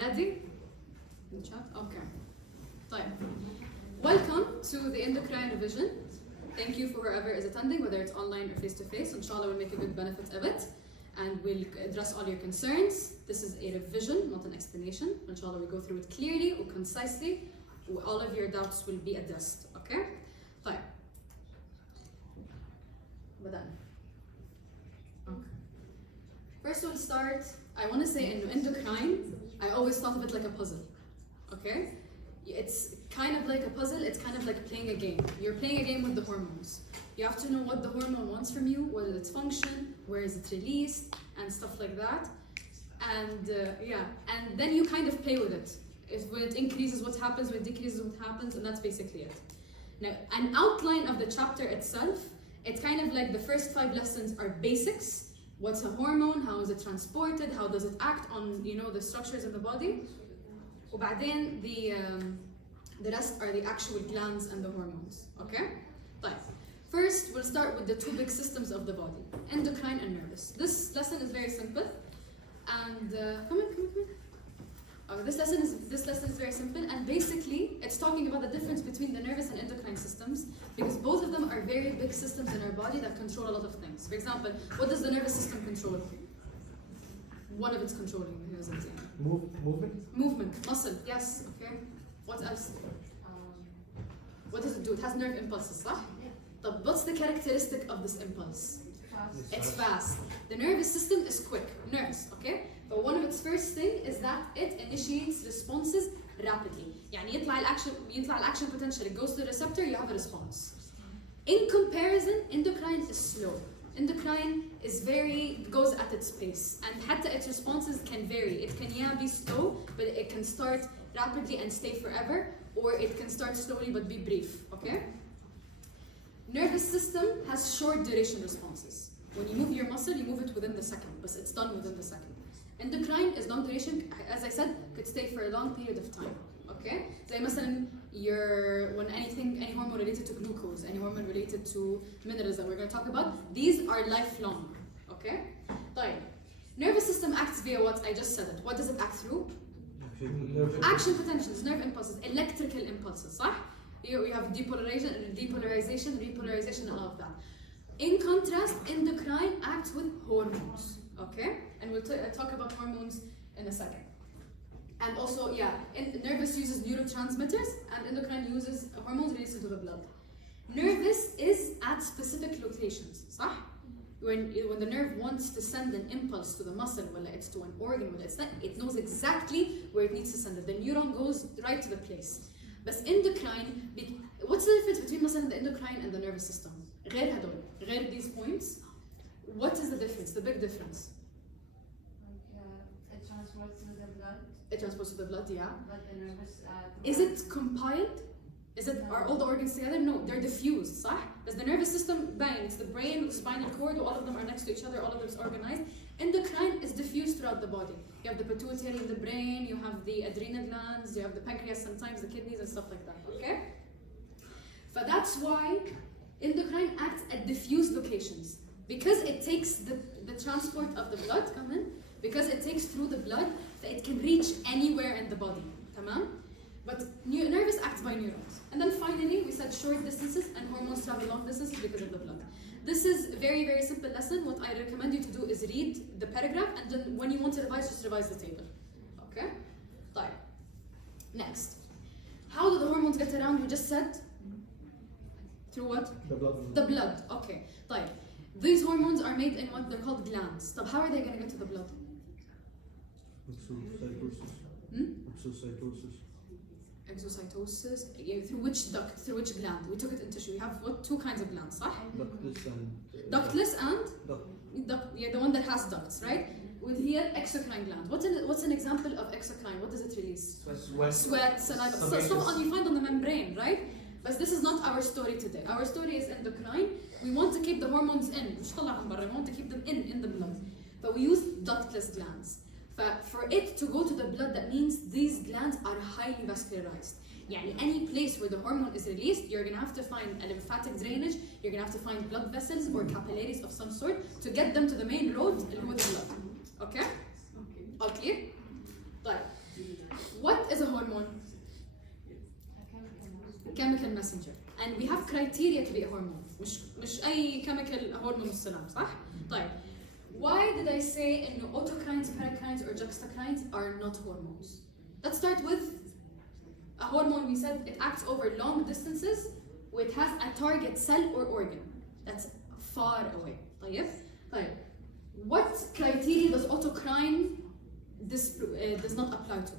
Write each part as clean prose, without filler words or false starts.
Ready? In chat? Okay. طيب. Welcome to the Endocrine revision. Thank you for whoever is attending, whether it's online or face-to-face. Inshallah, we'll make a good benefit of it. And we'll address all your concerns. This is a revision, not an explanation. Inshallah, we go through it clearly or concisely. All of your doubts will be addressed. Okay? طيب. بدأنا. Okay. First we'll start. I want to say in endocrine, I always thought of it like a puzzle. Okay? It's kind of like a puzzle, it's kind of like playing a game. You're playing a game with the hormones. You have to know what the hormone wants from you, what is its function, where is it released, and stuff like that. And and then you kind of play with it. When it increases, what happens, when it decreases, what happens, and that's basically it. Now, an outline of the chapter itself, it's kind of like the first 5 lessons are basics. What's a hormone? How is it transported? How does it act on, the structures in the body? وبعدين the rest are the actual glands and the hormones. Okay? طيب. First, we'll start with the 2 big systems of the body, endocrine and nervous. This lesson is very simple, and come on. This lesson is very simple, and basically it's talking about the difference between the nervous and endocrine systems, because both of them are very big systems in our body that control a lot of things. For example, what does the nervous system control? One of it's controlling. Movement, muscle. Yes. Okay. What else? What does it do? It has nerve impulses, صح? But what's the characteristic of this impulse? It's fast. The nervous system is quick. Nerves. Okay. But one of its first thing is that it initiates responses rapidly. يعني يطلع الأكشن potential. It goes to the receptor, you have a response. In comparison, endocrine is slow. Endocrine goes at its pace, and حتى its responses can vary. It can be slow, but it can start rapidly and stay forever, or it can start slowly but be brief. Okay? Nervous system has short duration responses. When you move your muscle, you move it within the second, but it's done within the second. Endocrine is long duration, as I said, could stay for a long period of time. Okay? زي مثلا any hormone related to glucose, any hormone related to minerals that we're going to talk about, these are lifelong. Okay? طيب. Nervous system acts via what? I just said it. What does it act through? Action potentials, nerve impulses, electrical impulses, صح? Here we have depolarization, repolarization, and all of that. In contrast, endocrine acts with hormones. Okay? And we'll talk about hormones in a second. And also, nervous uses neurotransmitters, and endocrine uses hormones related to the blood. Nervous is at specific locations, صح? When the nerve wants to send an impulse to the muscle, whether it's to an organ, whether it's not, it knows exactly where it needs to send it. The neuron goes right to the place. But endocrine, what's the difference between the endocrine and the nervous system? غير these points. What is the difference? The big difference? It transports to the blood. It transports to the blood, yeah. But the nervous. Is it compiled? Are all the organs together? No, they're diffused, صح? Because the nervous system, bang, it's the brain, the spinal cord, all of them are next to each other, all of them is organized. Endocrine is diffused throughout the body. You have the pituitary in the brain, you have the adrenal glands, you have the pancreas sometimes, the kidneys and stuff like that, okay? But that's why endocrine acts at diffused locations. Because it takes the transport of the blood, because it takes through the blood, that it can reach anywhere in the body, tamam? But nervous acts by neurons. And then finally, we said short distances and hormones travel long distances because of the blood. This is a very, very simple lesson. What I recommend you to do is read the paragraph, and then when you want to revise, just revise the table. Okay? طيب. Next. How do the hormones get around? We just said through what? The blood. The blood. Okay. طيب. These hormones are made in what they're called glands. So how are they going to get to the blood? Exocytosis. Through which duct? Through which gland? We took it in tissue. We have 2 kinds of glands, صح? Ductless and the one that has ducts, right? With here exocrine gland. What's an example of exocrine? What does it release? Sweat, saliva. Stuff you find on the membrane, right? But this is not our story today. Our story is endocrine. We want to keep the hormones in. We want to keep them in the blood. But we use ductless glands. But for it to go to the blood, that means these glands are highly vascularized. يعني any place where the hormone is released, you're going to have to find a lymphatic drainage, you're going to have to find blood vessels or capillaries of some sort to get them to the main road اللي هو the blood. Okay? All clear? طيب. chemically a hormone مش أي chemical hormone السلام صح؟ طيب why did I say إنه autocrines, parakines or juxtacrines are not hormones? Let's start with a hormone. We said it acts over long distances it has a target cell or organ that's far away. طيب what criteria does autocrine does not apply to?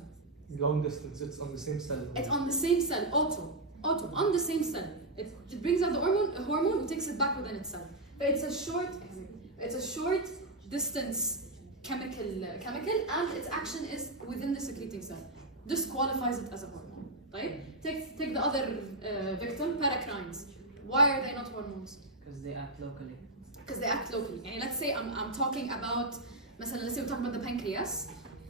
Long distance, it's on the same cell. It's on the same cell, auto on the same cell. It brings out the hormone and takes it back within itself. But it's a short distance chemical and its action is within the secreting cell. This qualifies it as a hormone. Right? Take the other victim, paracrines. Why are they not hormones? Because they act locally. Because they act locally. And let's say I'm talking about, let's say we're talking about the pancreas.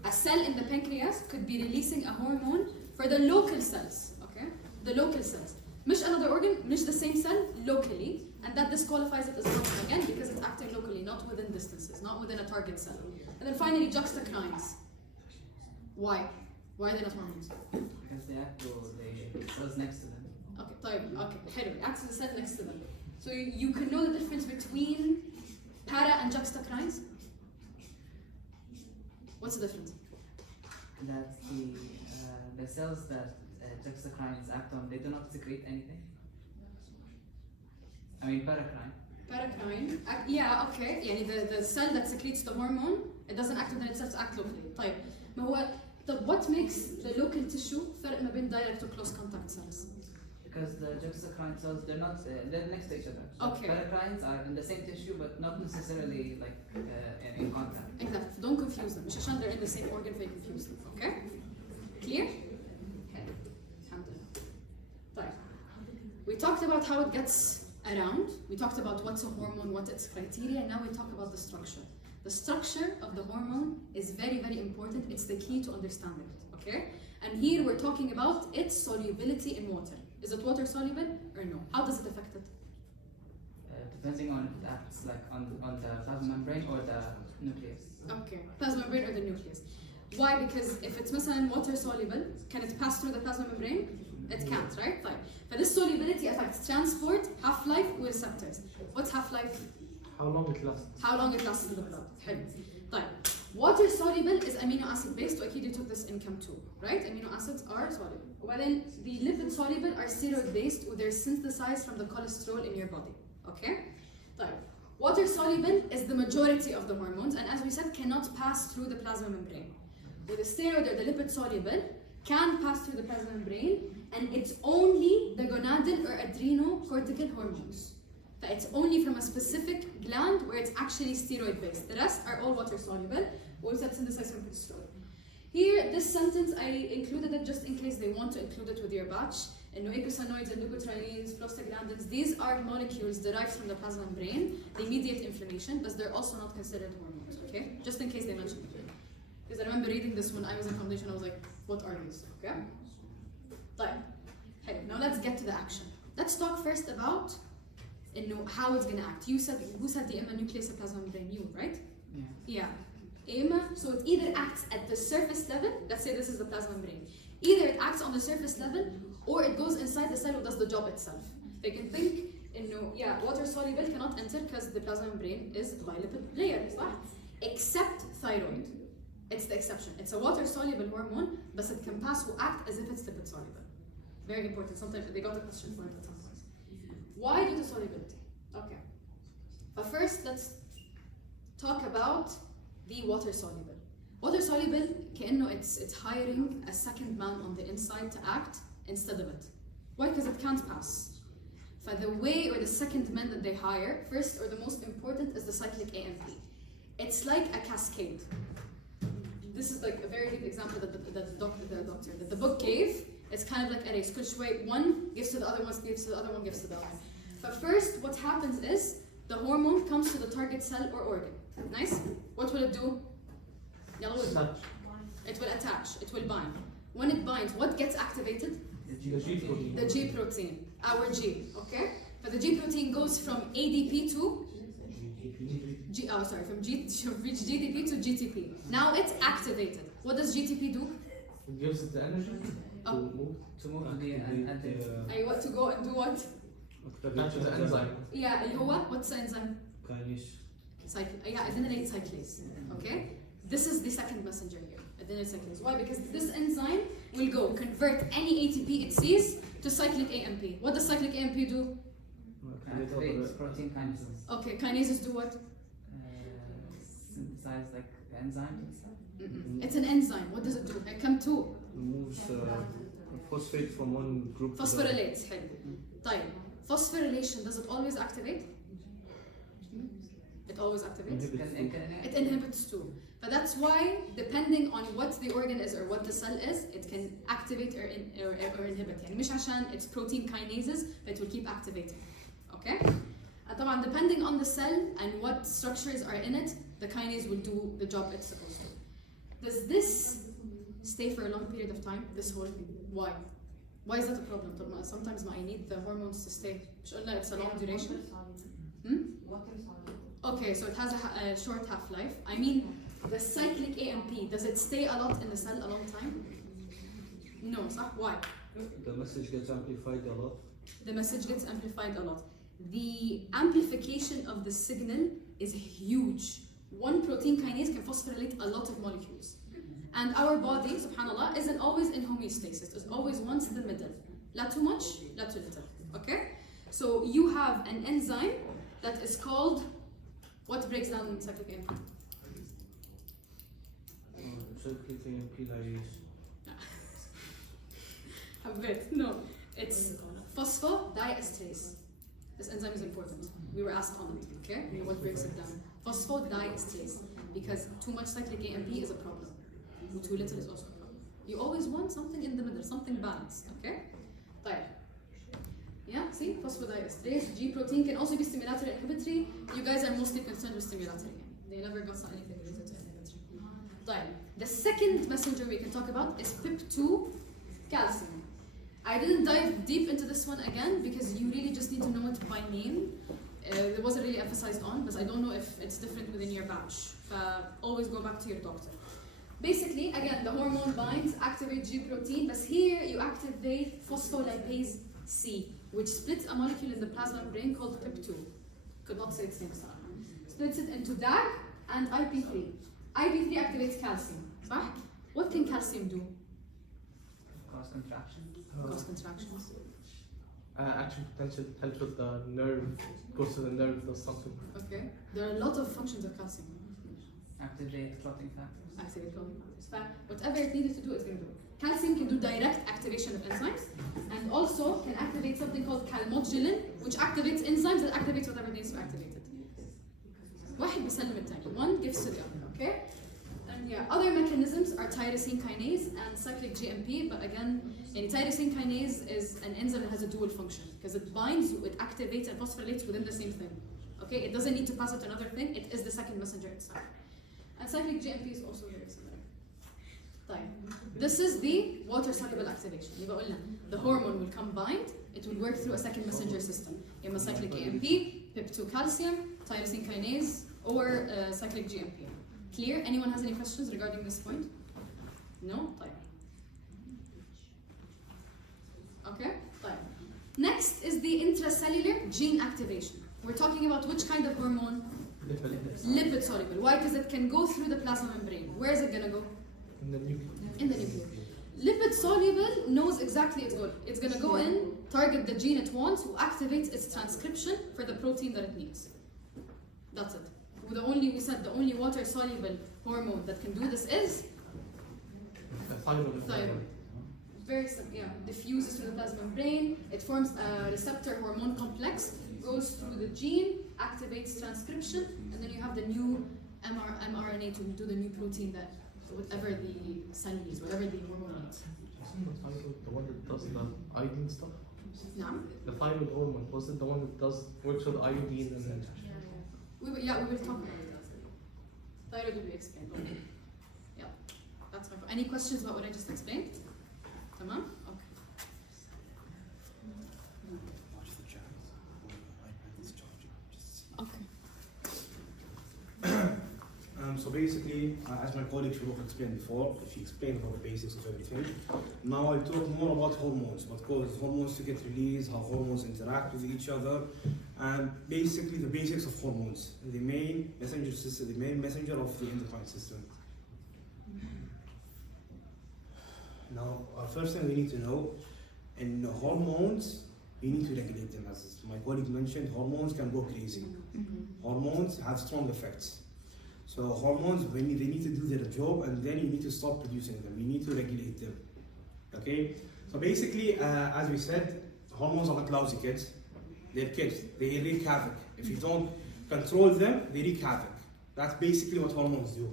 A cell in the pancreas could be releasing a hormone for the local cells, okay? The local cells. مش another organ, مش the same cell, locally. And that disqualifies it as hormone again because it's acting locally, not within distances, not within a target cell. And then finally, juxtacrines. Why? Why are they not hormones? Because they act to the cells next to them. Okay, طيب, okay, حلو. It acts to the cell next to them. So you can know the difference between para and juxtacrines? What's the difference? That the cells that juxtacrines act on, they do not secrete anything. I mean paracrine. Paracrine, yeah, okay. يعني the cell that secretes the hormone, it doesn't act within itself to act locally. طيب, ما هو what makes the local tissue فرق ما بين direct or close contact cells? Because the juxtacrine cells, they're next to each other. So Okay. paracrines are in the same tissue, but not necessarily like in contact. Exactly. Don't confuse them. مش عشان they're in the same organ فyou confuse them. Okay? Clear? Okay. Alhamdulillah. طيب. We talked about how it gets around. We talked about what's a hormone, what its criteria. Now we talk about the structure. The structure of the hormone is very, very important. It's the key to understanding it. Okay? And here we're talking about its solubility in water. Is it water soluble or no? How does it affect it? Depending on if it acts like on the plasma membrane or the nucleus. Okay, plasma membrane or the nucleus. Why? Because if it's مثلا water soluble, can it pass through the plasma membrane? It can't, right? Fine. But this solubility affects transport, half-life, receptors. What's half-life? How long it lasts? How long it lasts in the blood. حلو. طيب. Water soluble is amino acid based. وأكيد you took this in Chem 2, right? Amino acids are soluble. Well then, the lipid soluble are steroid based, or they're synthesized from the cholesterol in your body. Okay? طيب. Water soluble is the majority of the hormones, and as we said, cannot pass through the plasma membrane. With the steroid or the lipid soluble, can pass through the plasma membrane, and it's only the gonadal or adrenocortical hormones. It's only from a specific gland where it's actually steroid based. The rest are all water soluble, or it's synthesized from cholesterol. Here, this sentence, I included it just in case they want to include it with your batch. Eicosanoids and leukotrienes, prostaglandins, these are molecules derived from the plasma membrane. They mediate inflammation, but they're also not considered hormones, okay? Just in case they mention it. Because I remember reading this when I was in foundation, I was like, what are these, okay? Now let's get to the action. Let's talk first about how it's gonna act. Who said the EMA nucleus of plasma membrane? You, right? Yeah. EMA, so it either acts at the surface level, let's say this is the plasma membrane. Either it acts on the surface level, or it goes inside the cell and does the job itself. You can think, water soluble cannot enter because the plasma membrane is a bilipid layer, صح? Except thyroid. It's the exception. It's a water soluble hormone, but it can pass or act as if it's lipid soluble. Very important. Sometimes they got a question for it at some point. Why do the solubility? Okay. But first, let's talk about the water soluble. Water soluble, كأنه it's hiring a second man on the inside to act instead of it. Why? Because it can't pass. For the way or the second man that they hire, first or the most important is the cyclic AMP. It's like a cascade. This is like a very good example that the book gave. It's kind of like a race. كل شوي one gives to the other one, gives to the other one, gives to the other. But first, what happens is the hormone comes to the target cell or organ. Nice? What will it do? It will attach. It will bind. When it binds, what gets activated? The G protein. Our G. Okay? But the G protein goes from ADP to from GDP to GTP. Now it's activated. What does GTP do? It gives it the energy to move To move to the I want to go and do what? Attached to the enzyme. Yeah, اللي هو what's the enzyme? Kinase. Yeah, adenylate cyclase. Okay? This is the second messenger here, adenylate cyclase. Why? Because this enzyme will go convert any ATP it sees to cyclic AMP. What does cyclic AMP do? Activates protein kinases. Okay, kinases do what? Synthesize like enzymes and stuff. It's an enzyme. What does it do? It come to Moves phosphate from one group to the phosphorylates. حلو. طيب, phosphorylation, does it always activate? It always activates? It inhibits too. But that's why, depending on what the organ is or what the cell is, it can activate or inhibit. يعني مش عشان it's protein kinases, but it will keep activating. Okay? طبعا depending on the cell and what structures are in it, the kinase will do the job it's supposed to. Does this stay for a long period of time? This whole thing? Why? Why is that a problem? Sometimes I need the hormones to stay. مش قلنا it's a long duration? Water soluble. Okay, so it has a short half-life. I mean, the cyclic AMP, does it stay a lot in the cell a long time? No, صح? Why? The message gets amplified a lot. The message gets amplified a lot. The amplification of the signal is huge. One protein kinase can phosphorylate a lot of molecules. And our body, subhanAllah, isn't always in homeostasis. It's always once in the middle. Not too much, not too little. Okay? So you have an enzyme that is called, what breaks down cyclic AMP? Cyclic AMP lase. حبيت. No, it's phosphodiesterase. This enzyme is important. We were asked on it, okay? What breaks it down? Phosphodiesterase. Because too much cyclic AMP is a problem. Too little is also a problem. You always want something in the middle, something balanced, okay? طيب. Yeah, see? Phosphodiesterase. G protein can also be stimulatory and inhibitory. You guys are mostly concerned with stimulatory. They never got anything related to inhibitory. طيب. The second messenger we can talk about is PIP2 calcium. I didn't dive deep into this one again because you really just need to know it by name. It wasn't really emphasized on, but I don't know if it's different within your batch. Always go back to your doctor. Basically, again, the hormone binds, activates G protein, but here you activate phospholipase C, which splits a molecule in the plasma membrane called PIP2. Could not say its name, sorry. Splits it into DAG and IP3. IP3 activates calcium. صح? What can calcium do? Cause contraction. Cause contractions. Action potential helps with the nerve, goes to the nerve, does something. Okay. There are a lot of functions of calcium. Activate clotting factors. Activate clotting factors. Whatever it needed to do, it's going to do it. Calcium can do direct activation of enzymes, and also can activate something called calmodulin, which activates enzymes that activates whatever needs to be activated. واحد بيسلم الثاني. One gives to the other. Okay. And yeah, other mechanisms are tyrosine kinase and cyclic GMP, but again, tyrosine kinase is an enzyme that has a dual function because it binds, it activates and phosphorylates within the same thing. Okay, it doesn't need to pass it to another thing, it is the second messenger itself. And cyclic GMP is also very similar. طيب. This is the water soluble activation. يبقى قلنا the hormone will come bind, it will work through a second messenger system. إما cyclic AMP, PIP2 calcium, tyrosine kinase, or cyclic GMP. Clear? Anyone has any questions regarding this point? No? طيب. Okay? طيب. Next is the intracellular gene activation. We're talking about which kind of hormone? Lipid soluble. Why? Because it can go through the plasma membrane. Where is it going to go? In the nucleus. In the nucleus. Lipid soluble knows exactly its goal. It's going to go in, target the gene it wants, who activates its transcription for the protein that it needs. That's it. We said the only water soluble hormone that can do this is thyroid. Very simple, yeah. Diffuses through the plasma membrane, it forms a receptor hormone complex, goes through the gene, activates transcription, and then you have the new mRNA to do the new protein that whatever the cell needs, whatever the hormone needs. Isn't the thyroid the one that does the iodine stuff? Now, The thyroid hormone, was it the one that works with iodine and then? we will talk about it. Thyroid will be explained. Yeah, that's my point. Any questions about what I just explained? Tamam? Okay. Okay. So basically, as my colleague Shurooq explained before, she explained about the basics of everything. Now I'll talk more about hormones, what causes hormones to get released, how hormones interact with each other, and basically the basics of hormones, the main messenger system, the main messenger of the endocrine system. Now, first thing we need to know, in hormones, we need to regulate them. As my colleague mentioned, hormones can go crazy. Hormones have strong effects. So hormones, they need to do their job, and then you need to stop producing them. You need to regulate them. Okay? So basically, as we said, hormones are like lousy kids. They're kids. They wreak havoc. If you don't control them, they wreak havoc. That's basically what hormones do.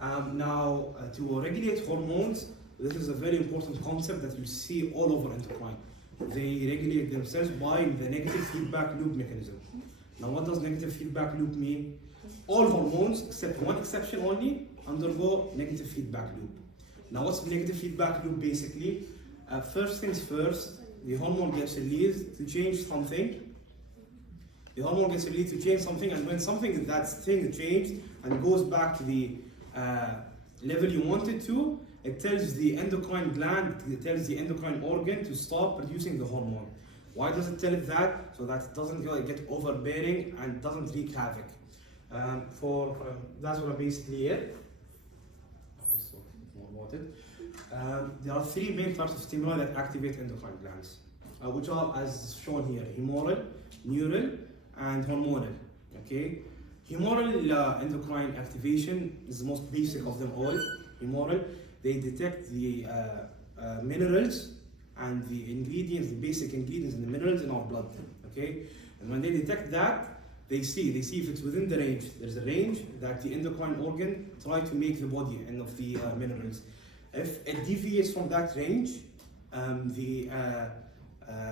Now, to regulate hormones, this is a very important concept that you see all over endocrine. They regulate themselves by the negative feedback loop mechanism. Now, what does negative feedback loop mean? All hormones, except one exception only, undergo negative feedback loop. Now, what's the negative feedback loop basically? First things first, the hormone gets released to change something. The hormone gets released to change something, and when something, that thing changed and goes back to the level you want it to, it tells the endocrine gland, it tells the endocrine organ to stop producing the hormone. Why does it tell it that? So that it doesn't get overbearing and doesn't wreak havoc. That's what I basically here. Let's talk more about it. There are three main types of stimuli that activate endocrine glands, which are as shown here: humoral, neural, and hormonal. Okay, humoral endocrine activation is the most basic of them all. Humoral, they detect the minerals and the ingredients, the basic ingredients and the minerals in our blood. Okay, and when they detect that, they see if it's within the range. There's a range that the endocrine organ try to make the body and of the minerals. If it deviates from that range, the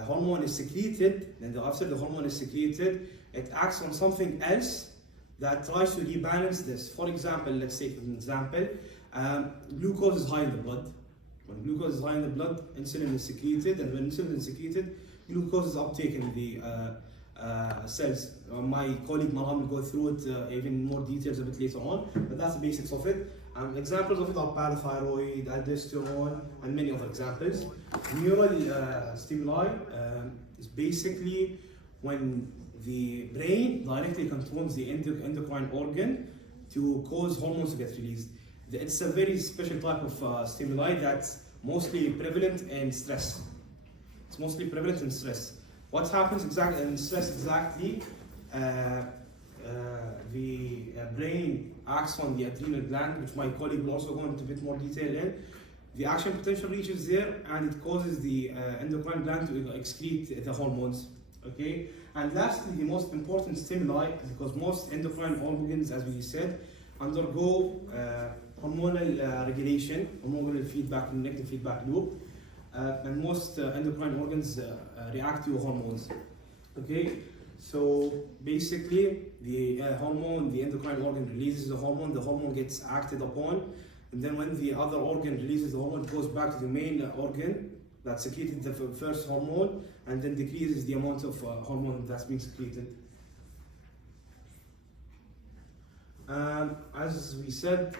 hormone is secreted, and after the hormone is secreted, it acts on something else that tries to rebalance this. For example, let's take an example. Glucose is high in the blood. When glucose is high in the blood, insulin is secreted, and when insulin is secreted, glucose is uptaken in the cells. My colleague Maram will go through it even more details a bit later on, but that's the basics of it. Examples of it are parathyroid, aldosterone, and many other examples. Neural stimuli is basically when the brain directly controls the endocrine organ to cause hormones to get released. It's a very special type of stimuli that's mostly prevalent in stress. It's mostly prevalent in stress. What happens exactly in stress exactly? The brain acts on the adrenal gland, which my colleague will also go into a bit more detail in. The action potential reaches there, and it causes the endocrine gland to excrete the hormones. Okay, and lastly, the most important stimuli, because most endocrine organs, as we said, undergo hormonal regulation, hormonal feedback, negative feedback loop, and most endocrine organs react to hormones. Okay, so basically the hormone, the endocrine organ releases the hormone gets acted upon, and then when the other organ releases the hormone, it goes back to the main organ that secreted the first hormone, and then decreases the amount of hormone that's being secreted. As we said,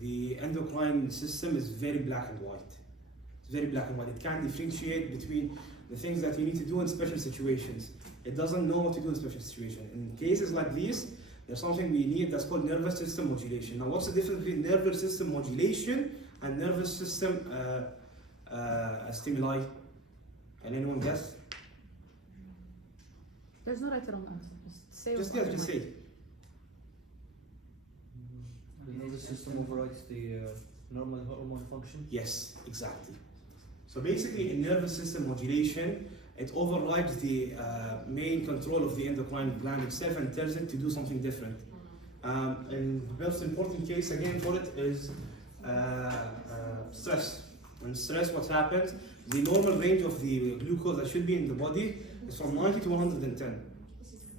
the endocrine system is very black and white. It's very black and white. It can't differentiate between the things that you need to do in special situations. It doesn't know what to do in special situations. In cases like these, there's something we need that's called nervous system modulation. Now, what's the difference between nervous system modulation and nervous system stimuli? Can anyone guess? There's no right or wrong answer. Just say Just say it. The nervous system overrides the normal hormone function. Yes, exactly. So basically, in nervous system modulation, it overrides the main control of the endocrine gland itself and tells it to do something different. And the most important case again for it is stress. When stress, what happens? The normal range of the glucose that should be in the body is from 90 to 110.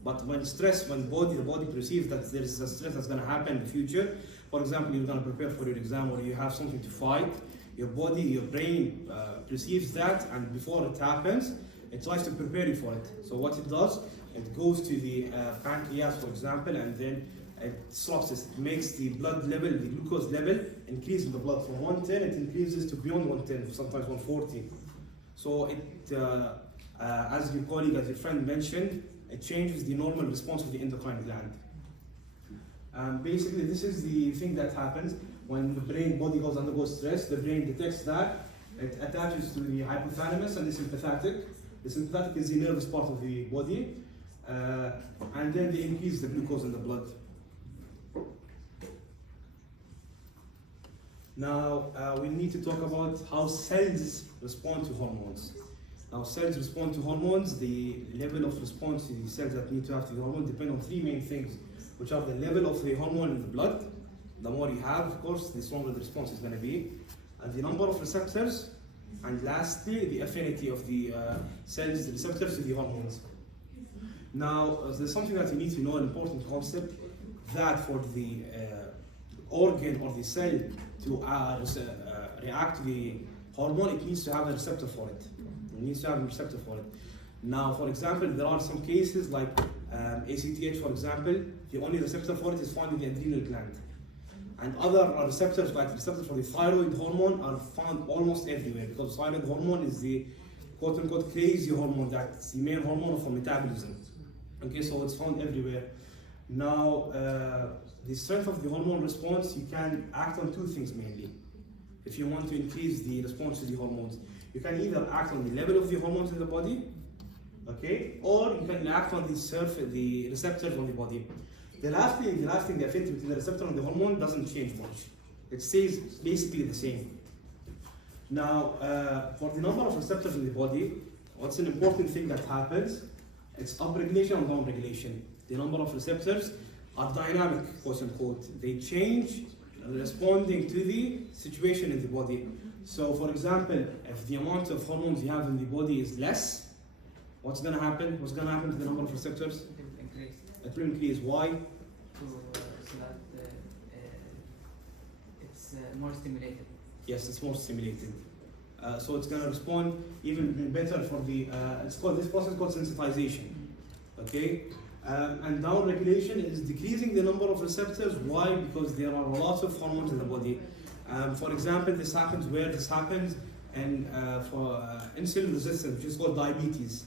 But when the body perceives that there is a stress that's going to happen in the future, for example, you're going to prepare for your exam or you have something to fight, your brain perceives that, and before it happens, it tries to prepare you for it. So what it does, it goes to the pancreas, for example, and then it stops it, makes the blood level, the glucose level increase in the blood from 110, it increases to beyond 110, sometimes 140. So it, as your colleague, as your friend mentioned, it changes the normal response of the endocrine gland. Basically, this is the thing that happens when the body undergoes stress. The brain detects that, it attaches to the hypothalamus and the sympathetic. The sympathetic is the nervous part of the body, and then they increase the glucose in the blood. Now, we need to talk about how cells respond to hormones. Now, cells respond to hormones. The level of response to the cells that need to have to the hormone depend on three main things, which are the level of the hormone in the blood. The more you have, of course, the stronger the response is going to be, and the number of receptors, and lastly, the affinity of the cells, the receptors to the hormones. Now, there's something that you need to know, an important concept, that for the organ or the cell to react to the hormone, it needs to have a receptor for it. It needs to have a receptor for it. Now, for example, there are some cases like ACTH, for example, the only receptor for it is found in the adrenal gland. And other receptors, like the receptor for the thyroid hormone, are found almost everywhere, because thyroid hormone is the quote-unquote crazy hormone, that's the main hormone for metabolism. Okay, so it's found everywhere. Now, the strength of the hormone response, you can act on two things mainly. If you want to increase the response to the hormones, you can either act on the level of the hormones in the body, okay, or you can act on the receptors on the body. The last thing, the affinity between the receptor and the hormone doesn't change much. It stays basically the same. Now, for the number of receptors in the body, what's an important thing that happens? It's upregulation and downregulation. The number of receptors are dynamic, quote unquote. They change responding to the situation in the body. So, for example, if the amount of hormones you have in the body is less, what's going to happen? What's going to happen to the number of receptors? It will increase. Why? So that it's more stimulated. Yes, it's more stimulated. So it's going to respond even better for the. It's called this process called sensitization. Okay, and down regulation is decreasing the number of receptors. Why? Because there are lots of hormones in the body. For example, this happens where this happens, and for insulin resistance, which is called diabetes.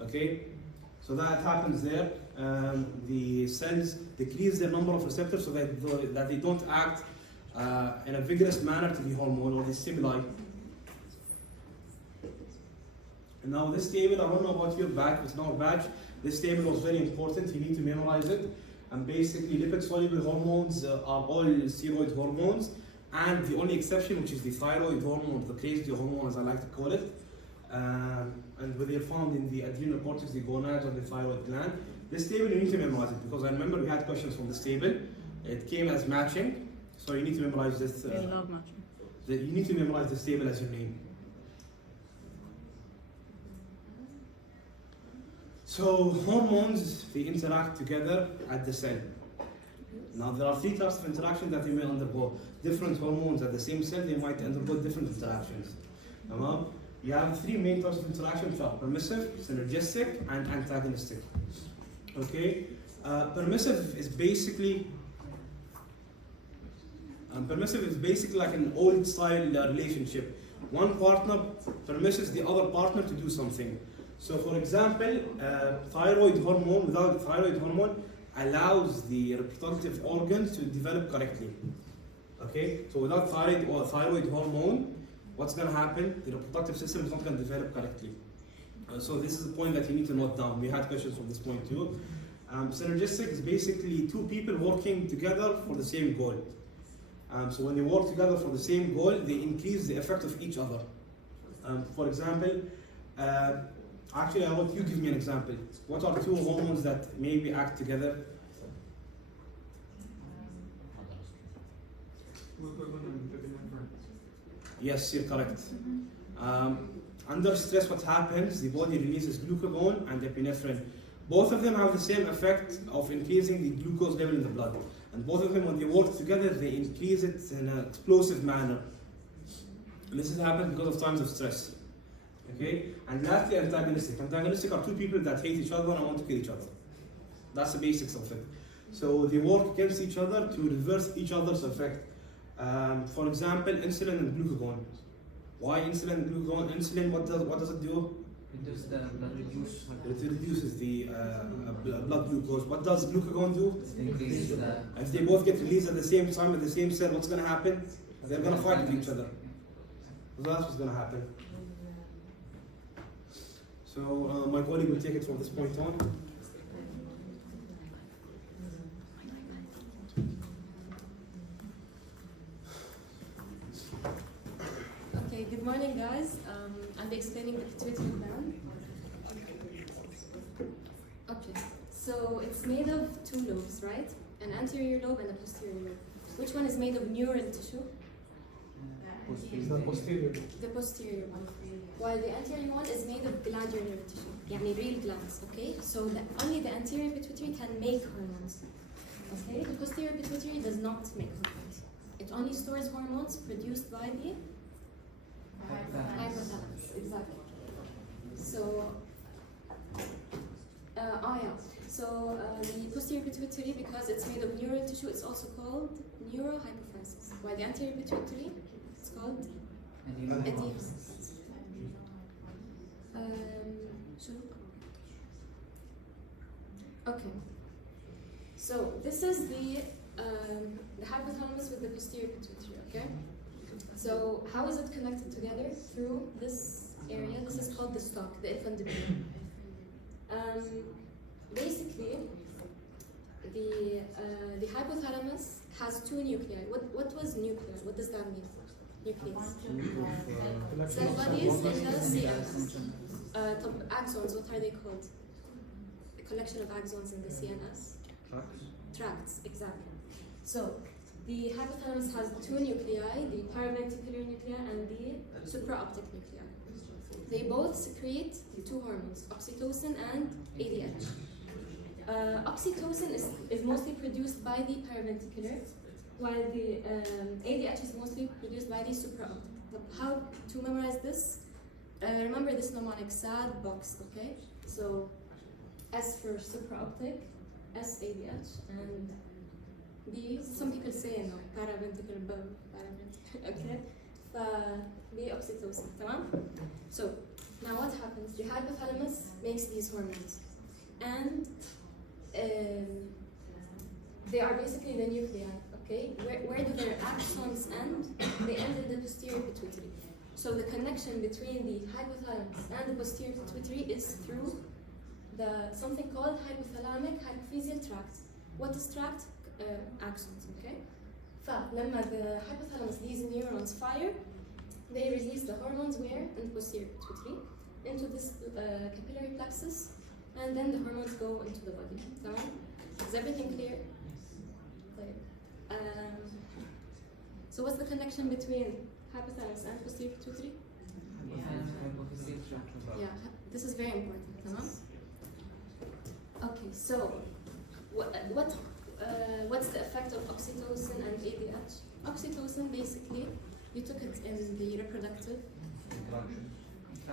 Okay, so that happens there. The cells decrease their number of receptors so that they don't act in a vigorous manner to the hormone or the stimuli. And now this table, I don't know about your batch, it's not a batch. This table was very important, you need to memorize it. And basically lipid-soluble hormones are all steroid hormones, and the only exception, which is the thyroid hormone, the crazy hormone as I like to call it, and where they're found in the adrenal cortex, the gonads or the thyroid gland. This table you need to memorize it, because I remember we had questions from this table. It came as matching, so you need to memorize this. I love matching. You need to memorize this table as your name. So hormones, they interact together at the cell. Now there are three types of interaction that they may undergo. Different hormones at the same cell, they might undergo different interactions. You have three main types of interaction, which are permissive, synergistic, and antagonistic. Okay, permissive is basically like an old style relationship. One partner permits the other partner to do something. So, for example, thyroid hormone, without thyroid hormone, allows the reproductive organs to develop correctly. Okay, so without thyroid hormone, what's going to happen? The reproductive system is not going to develop correctly. So this is the point that you need to note down. We had questions from this point too. Synergistic is basically two people working together for the same goal. So when they work together for the same goal, they increase the effect of each other. For example, actually I want you to give me an example. What are two hormones that maybe act together? Yes, you're correct. Under stress, what happens? The body releases glucagon and epinephrine. Both of them have the same effect of increasing the glucose level in the blood. And both of them, when they work together, they increase it in an explosive manner. And this happens because of times of stress. Okay? And lastly, antagonistic. Antagonistic are two people that hate each other and want to kill each other. That's the basics of it. So they work against each other to reverse each other's effect. For example, insulin and glucagon. Why insulin and glucagon? Insulin, what does it do? Reduce the blood It reduces the blood glucose. What does glucagon do? increase the If they both get released at the same time at the same cell, what's going to happen? They're going to fight with each other. So that's what's going to happen. So my colleague will take it from this point on. Okay, good morning, guys. I'll be explaining the pituitary gland. Okay, so it's made of two lobes, right? An anterior lobe and a posterior lobe. Which one is made of neural tissue? The posterior. The posterior one. While the anterior one is made of glandular nerve tissue, يعني real glands, okay? So only the anterior pituitary can make hormones. Okay, the posterior pituitary does not make hormones. It only stores hormones produced by the hypothalamus. Exactly. So, So the posterior pituitary, because it's made of neural tissue, it's also called neurohypophysis. While the anterior pituitary, it's called adiphysis. Shurooq. Okay. So this is the hypothalamus with the posterior pituitary. Okay. So how is it connected together? Through this area. This is called the stalk, the ephendyma. Basically, the hypothalamus has two nuclei. What was nuclear? What does that mean? Nucleus. Cell bodies in the CNS. Axons, what are they called? A collection of axons in the CNS. Tracts, exactly. So, the hypothalamus has two nuclei, the paraventricular nuclei and the supraoptic nuclei. They both secrete two hormones, oxytocin and ADH. Oxytocin is mostly produced by the paraventricular, while the ADH is mostly produced by the supraoptic. How to memorize this? Remember this mnemonic SAD box, okay? So S for supraoptic, S ADH, and B, some people say no, paraventricular, okay? B oxytocin, tamam? So now what happens? The hypothalamus makes these hormones, and they are basically the nuclei, okay? Where do their axons end? They end in the posterior pituitary. So the connection between the hypothalamus and the posterior pituitary is through something called hypothalamic hypophyseal tract. What is tract? Axons, okay? فلما the hypothalamus, these neurons fire, they release the hormones where? In the posterior pituitary, into this capillary plexus, and then the hormones go into the body. Is everything clear? So what's the connection between hypothalamus and posterior pituitary? Yeah, this is very important. Okay, so what's the effect of oxytocin and ADH? Oxytocin, basically, you took it in the reproductive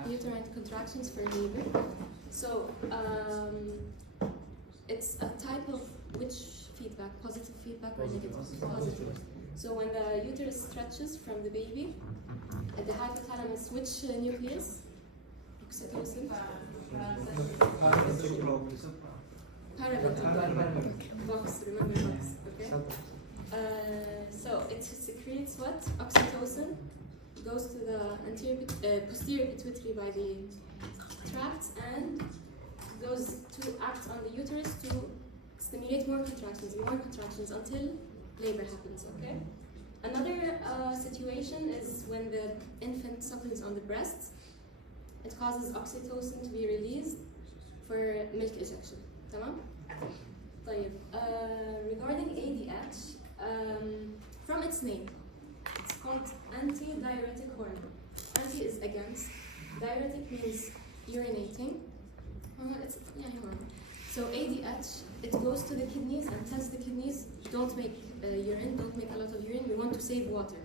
uterine contractions for labor. So it's a type of which feedback? Positive feedback or negative? Positive. So when the uterus stretches from the baby, at the hypothalamus, which nucleus? Oxytocin? Paraventricular. Box, remember box, okay? So it secretes what? Oxytocin, goes to the posterior pituitary by the tract, and goes to act on the uterus to stimulate more contractions until labor happens, okay? Another situation is when the infant suckles on the breast. It causes oxytocin to be released for milk ejection. تمام؟ طيب, regarding ADH, from its name, it's called anti-diuretic hormone. Anti is against, diuretic means urinating. So ADH, it goes to the kidneys and tells the kidneys, don't make urine, don't make a lot of urine, we want to save water.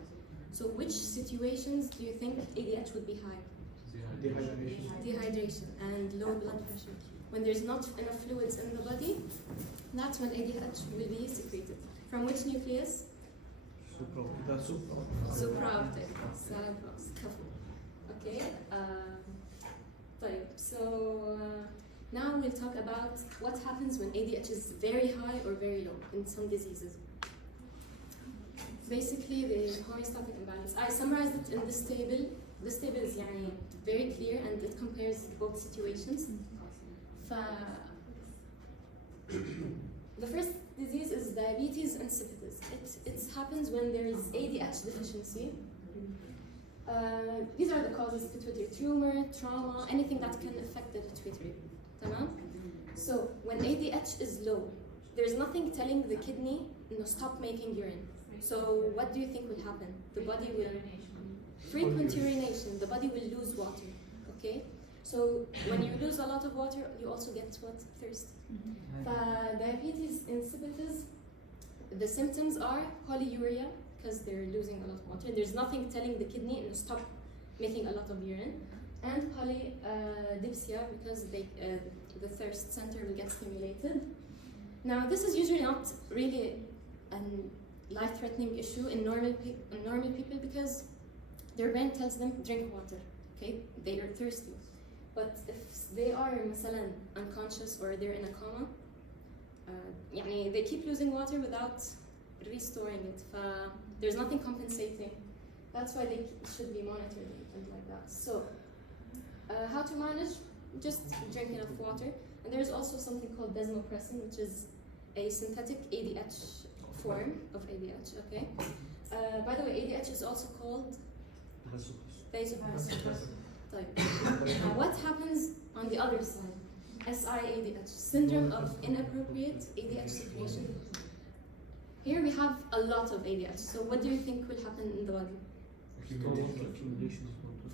So which situations do you think ADH would be high? Dehydration. Dehydration and low blood pressure. when there's not enough fluids in the body, that's when ADH will be secreted. From which nucleus? Supraoptic. Okay. طيب. So now we'll talk about what happens when ADH is very high or very low in some diseases. Basically, the homeostatic imbalance. I summarized it in this table. This table is يعني very clear and it compares both situations. The first disease is diabetes insipidus. It happens when there is ADH deficiency. These are the causes: pituitary tumor, trauma, anything that can affect the pituitary. تمام? So when ADH is low, there's nothing telling the kidney to stop making urine. So what do you think will happen? The body will frequent urination. The body will lose water. Okay. So when you lose a lot of water, you also get what? Thirst. Diabetes insipidus. The symptoms are polyuria because they're losing a lot of water. There's nothing telling the kidney to stop making a lot of urine, and polydipsia because the thirst center will get stimulated. Now this is usually not really a life-threatening issue in normal people because their brain tells them drink water. Okay, they are thirsty. But if they are مثلا unconscious or they're in a coma, يعني they keep losing water without restoring it. There's nothing compensating. That's why they should be monitored and like that. So, how to manage? Just drink enough water. And there's also something called desmopressin, which is a synthetic ADH form of ADH. Okay. By the way, ADH is also called vasopressin. What happens on the other side? SIADH, syndrome of inappropriate ADH secretion. Here we have a lot of ADH. So what do you think will happen in the body?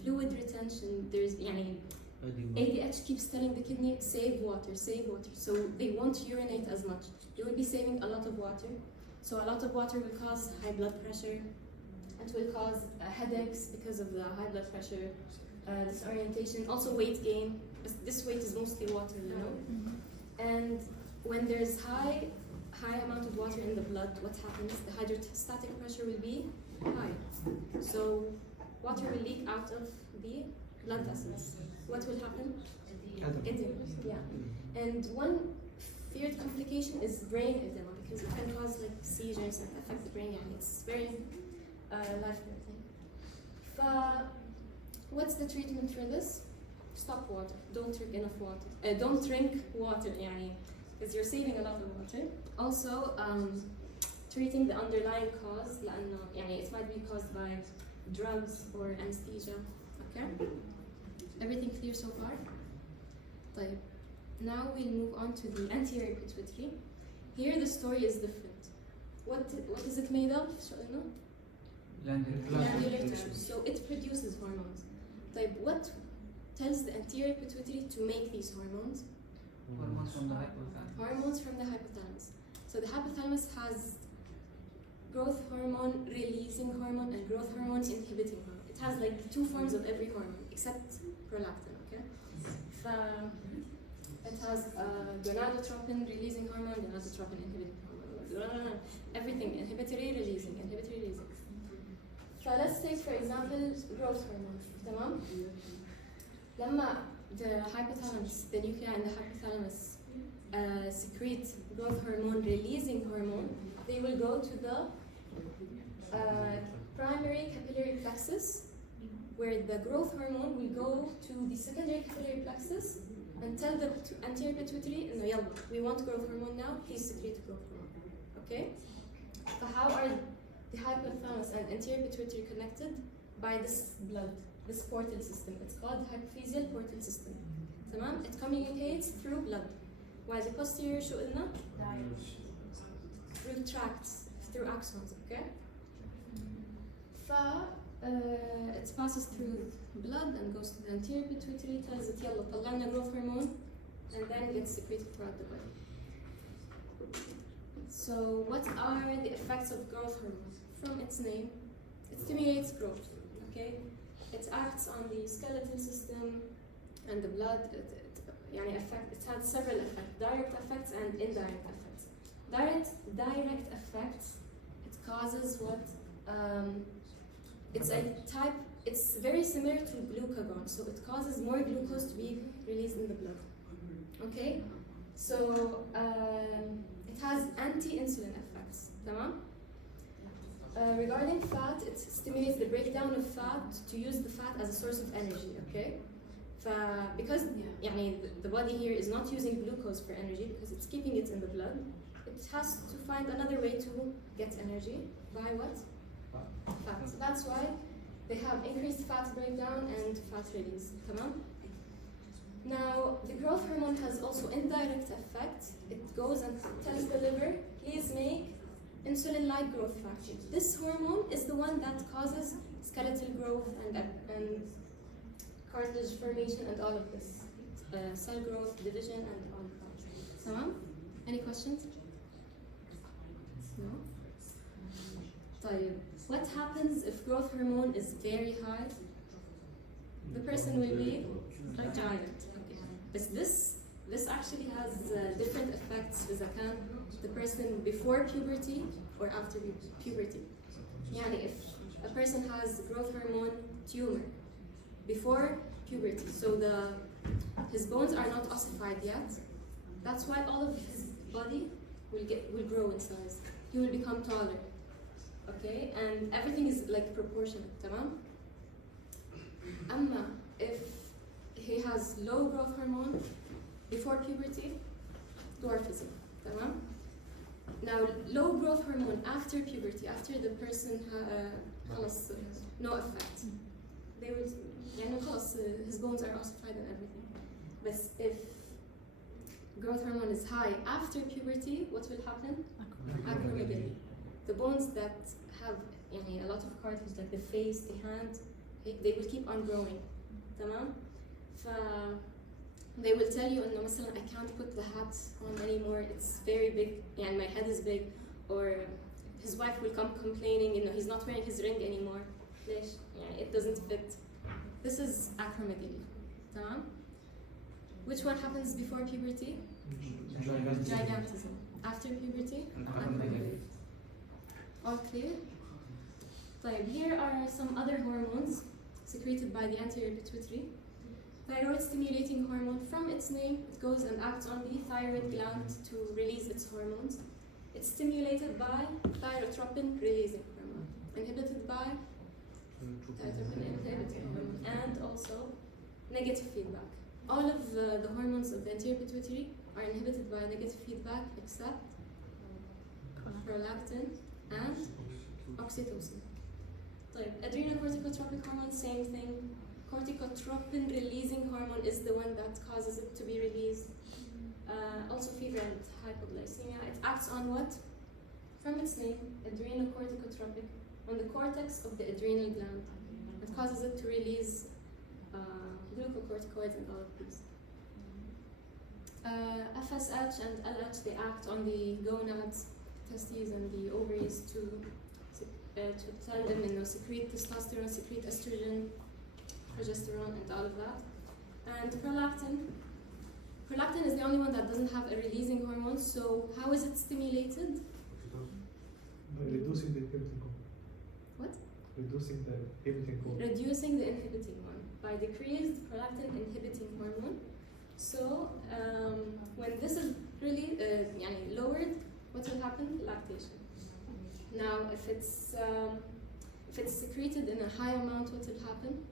Fluid retention. There's ADH keeps telling the kidney save water, save water. So they won't urinate as much. They will be saving a lot of water. So a lot of water will cause high blood pressure. It will cause headaches because of the high blood pressure. Disorientation, also weight gain. This weight is mostly water, you know. And when there's high amount of water in the blood, what happens? The hydrostatic pressure will be high. So water will leak out of the blood vessels. What will happen? Edema. Yeah. And one feared complication is brain edema because it can cause like seizures and affect the brain. And it's very life-threatening. What's the treatment for this? Stop water. Don't drink enough water. Don't drink water, because you're saving a lot of water. Also, treating the underlying cause, لأنه it might be caused by drugs or anesthesia. Okay? Everything clear so far? طيب. Now we'll move on to the anterior pituitary. Here the story is different. What is it made of? Glandular tubes. So it produces hormones. طيب, what tells the anterior pituitary to make these hormones? Hormones from the hypothalamus. Hormones from the hypothalamus. So the hypothalamus has growth hormone releasing hormone and growth hormone inhibiting hormone. It has like two forms of every hormone except prolactin. Okay. It has gonadotropin releasing hormone, gonadotropin inhibiting hormone. Everything inhibitory releasing. So let's take for example growth hormone. تمام؟ لما the hypothalamus, the nuclei in the hypothalamus secrete growth hormone releasing hormone, they will go to the primary capillary plexus, where the growth hormone will go to the secondary capillary plexus and tell the anterior pituitary, no, يلا, we want growth hormone now, please secrete growth hormone. Okay? So how are the hypothalamus and anterior pituitary connected? By this blood, this portal system. It's called the hypophyseal portal system. تمام? It communicates through blood. While the posterior شو قلنا? Through tracts, through axons, okay? It passes through blood and goes to the anterior pituitary, tells it يلا طلعنا growth hormone, and then gets secreted throughout the body. So what are the effects of growth hormone? From its name, it stimulates growth. Okay, it acts on the skeletal system, and the blood, it had several effects, direct effects and indirect effects. Direct effects, it causes what? It's a type, it's very similar to glucagon, so it causes more glucose to be released in the blood. Okay? So it has anti-insulin effects. تمام? Regarding fat, it stimulates the breakdown of fat to use the fat as a source of energy. Okay? Because the body here is not using glucose for energy because it's keeping it in the blood, it has to find another way to get energy by what? Fat. So that's why they have increased fat breakdown and fat release. Tamam? Now, the growth hormone has also indirect effect. It goes and tells the liver, please make insulin-like growth factor. This hormone is the one that causes skeletal growth and cartilage formation and all of this. Cell growth, division, and all of that. Tamam? Any questions? No? طيب. What happens if growth hormone is very high? The person will be a giant. Okay. But this actually has different effects إذا كان the person before puberty or after puberty. يعني if a person has growth hormone tumor before puberty, so his bones are not ossified yet, that's why all of his body will grow in size. He will become taller. Okay, and everything is like proportionate, tamam? Amma, if he has low growth hormone before puberty, dwarfism, tamam? Now, low growth hormone after puberty, after the person has no effect. They will, his bones are ossified and everything. But if growth hormone is high after puberty, what will happen? Acromegaly. The bones that have a lot of cartilage, like the face, the hand, they will keep on growing. تمام؟ they will tell you إنه مثلا I can't put the hat on anymore, it's very big, my head is big, or his wife will come complaining he's not wearing his ring anymore. ليش؟ it doesn't fit. This is acromegaly. تمام؟ Which one happens before puberty? Gigantism. After puberty? Acromegaly. All clear? طيب, here are some other hormones secreted by the anterior pituitary. Thyroid stimulating hormone, from its name, it goes and acts on the thyroid gland to release its hormones. It's stimulated by thyrotropin releasing hormone, inhibited by thyrotropin inhibiting hormone, and also negative feedback. All of the hormones of the anterior pituitary are inhibited by negative feedback except prolactin and oxytocin. طيب, adrenocorticotropic hormone, same thing. Corticotropin releasing hormone is the one that causes it to be released. Also fever and hypoglycemia. It acts on what? From its name, adrenocorticotropic, on the cortex of the adrenal gland. It causes it to release glucocorticoids and all of these. FSH and LH, they act on the gonads, testes and the ovaries to tell them secrete testosterone, secrete estrogen, progesterone, and all of that. And prolactin is the only one that doesn't have a releasing hormone. So how is it stimulated? By reducing the inhibiting hormone. What? Reducing the inhibiting hormone. Reducing the inhibiting one by decreased prolactin inhibiting hormone. So when this is really lowered, what will happen? Lactation. Now, if it's secreted in a high amount, what will happen?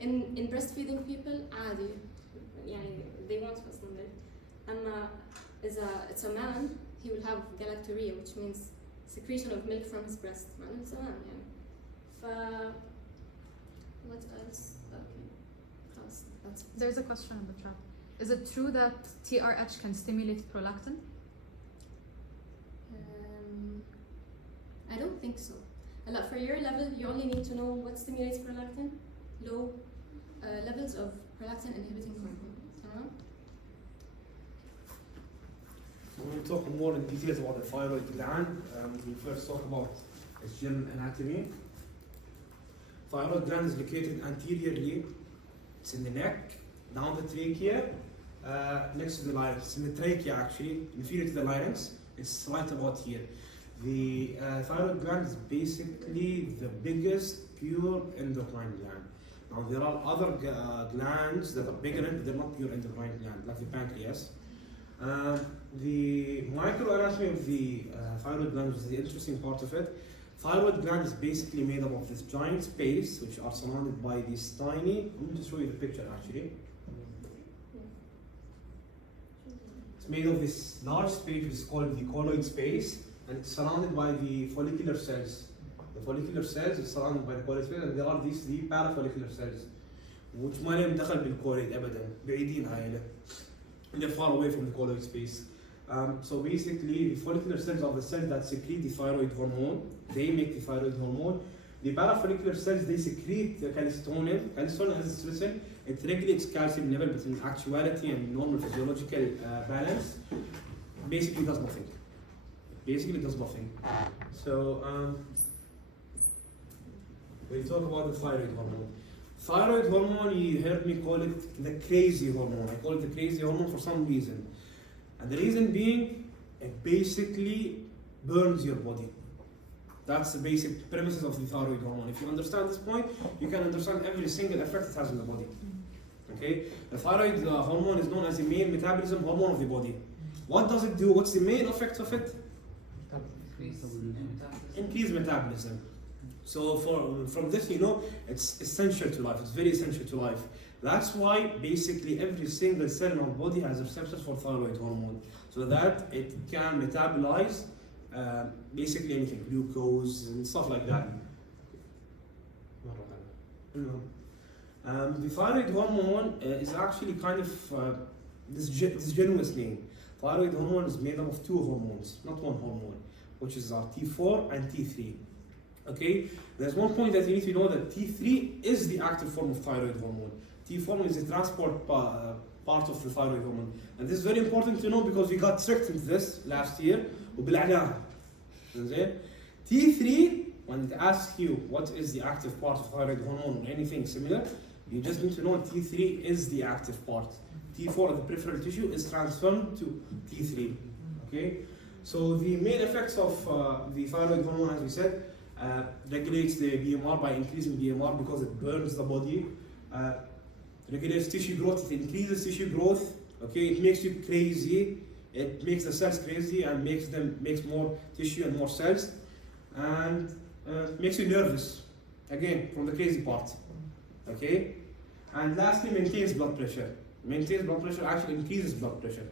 In breastfeeding people, عادي, they won't فصل milk. It's a man, he will have galactorrhea, which means secretion of milk from his breast. It's a man, what else? Okay, that's There's a question in the chat. Is it true that TRH can stimulate prolactin? I don't think so. For your level, you only need to know what stimulates prolactin. Low levels of prolactin inhibiting hormone. We'll talk more in details about the thyroid gland. We'll first talk about its general anatomy. Thyroid gland is located anteriorly. It's in the neck, down the trachea, next to the larynx. In the trachea actually, inferior to the larynx, it's right about here. The thyroid gland is basically the biggest pure endocrine gland. Now there are other glands that are bigger, but they're not pure endocrine gland, like the pancreas. The microanatomy of the thyroid gland is the interesting part of it. Thyroid gland is basically made up of this giant space, which are surrounded by these tiny. Let me just show you the picture actually. It's made of this large space, which is called the colloid space, and it's surrounded by the follicular cells. The follicular cells is surrounded by the colloid space, and there are these three parafollicular cells, which ما لهم دخل بالكولويد أبدا، بعيدين هاي. They're far away from the colloid space. So basically, the follicular cells are the cells that secrete the thyroid hormone. They make the thyroid hormone. The parafollicular cells, they secrete the calcitonin. Calcitonin, as it's written, it regulates calcium level between actuality and normal physiological balance. Basically, does nothing. Basically, does nothing. So, when you talk about the thyroid hormone, thyroid hormone, you heard me call it the crazy hormone. I call it the crazy hormone for some reason. And the reason being, it basically burns your body. That's the basic premises of the thyroid hormone. If you understand this point, you can understand every single effect it has on the body. Okay? The thyroid hormone is known as the main metabolism hormone of the body. What does it do? What's the main effect of it? Increase metabolism. So from this, you know, it's essential to life. It's very essential to life. That's why basically every single cell in our body has receptors for thyroid hormone, so that it can metabolize basically anything, glucose and stuff like that. The thyroid hormone is actually kind of disgenuous name. Thyroid hormone is made up of two hormones, not one hormone, which is T4 and T3. Okay, there's one point that you need to know, that T3 is the active form of thyroid hormone. T4 is the transport part of the thyroid hormone. And this is very important to know because we got tricked into this last year. T3, when it asks you what is the active part of thyroid hormone or anything similar, you just need to know T3 is the active part. T4, the peripheral tissue, is transformed to T3. Okay, so the main effects of the thyroid hormone, as we said, regulates the BMR by increasing BMR because it burns the body. Regulates tissue growth, it increases tissue growth. Okay, it makes you crazy. It makes the cells crazy and makes more tissue and more cells, and makes you nervous. Again, from the crazy part. Okay, and lastly, maintains blood pressure. Maintains blood pressure, actually increases blood pressure.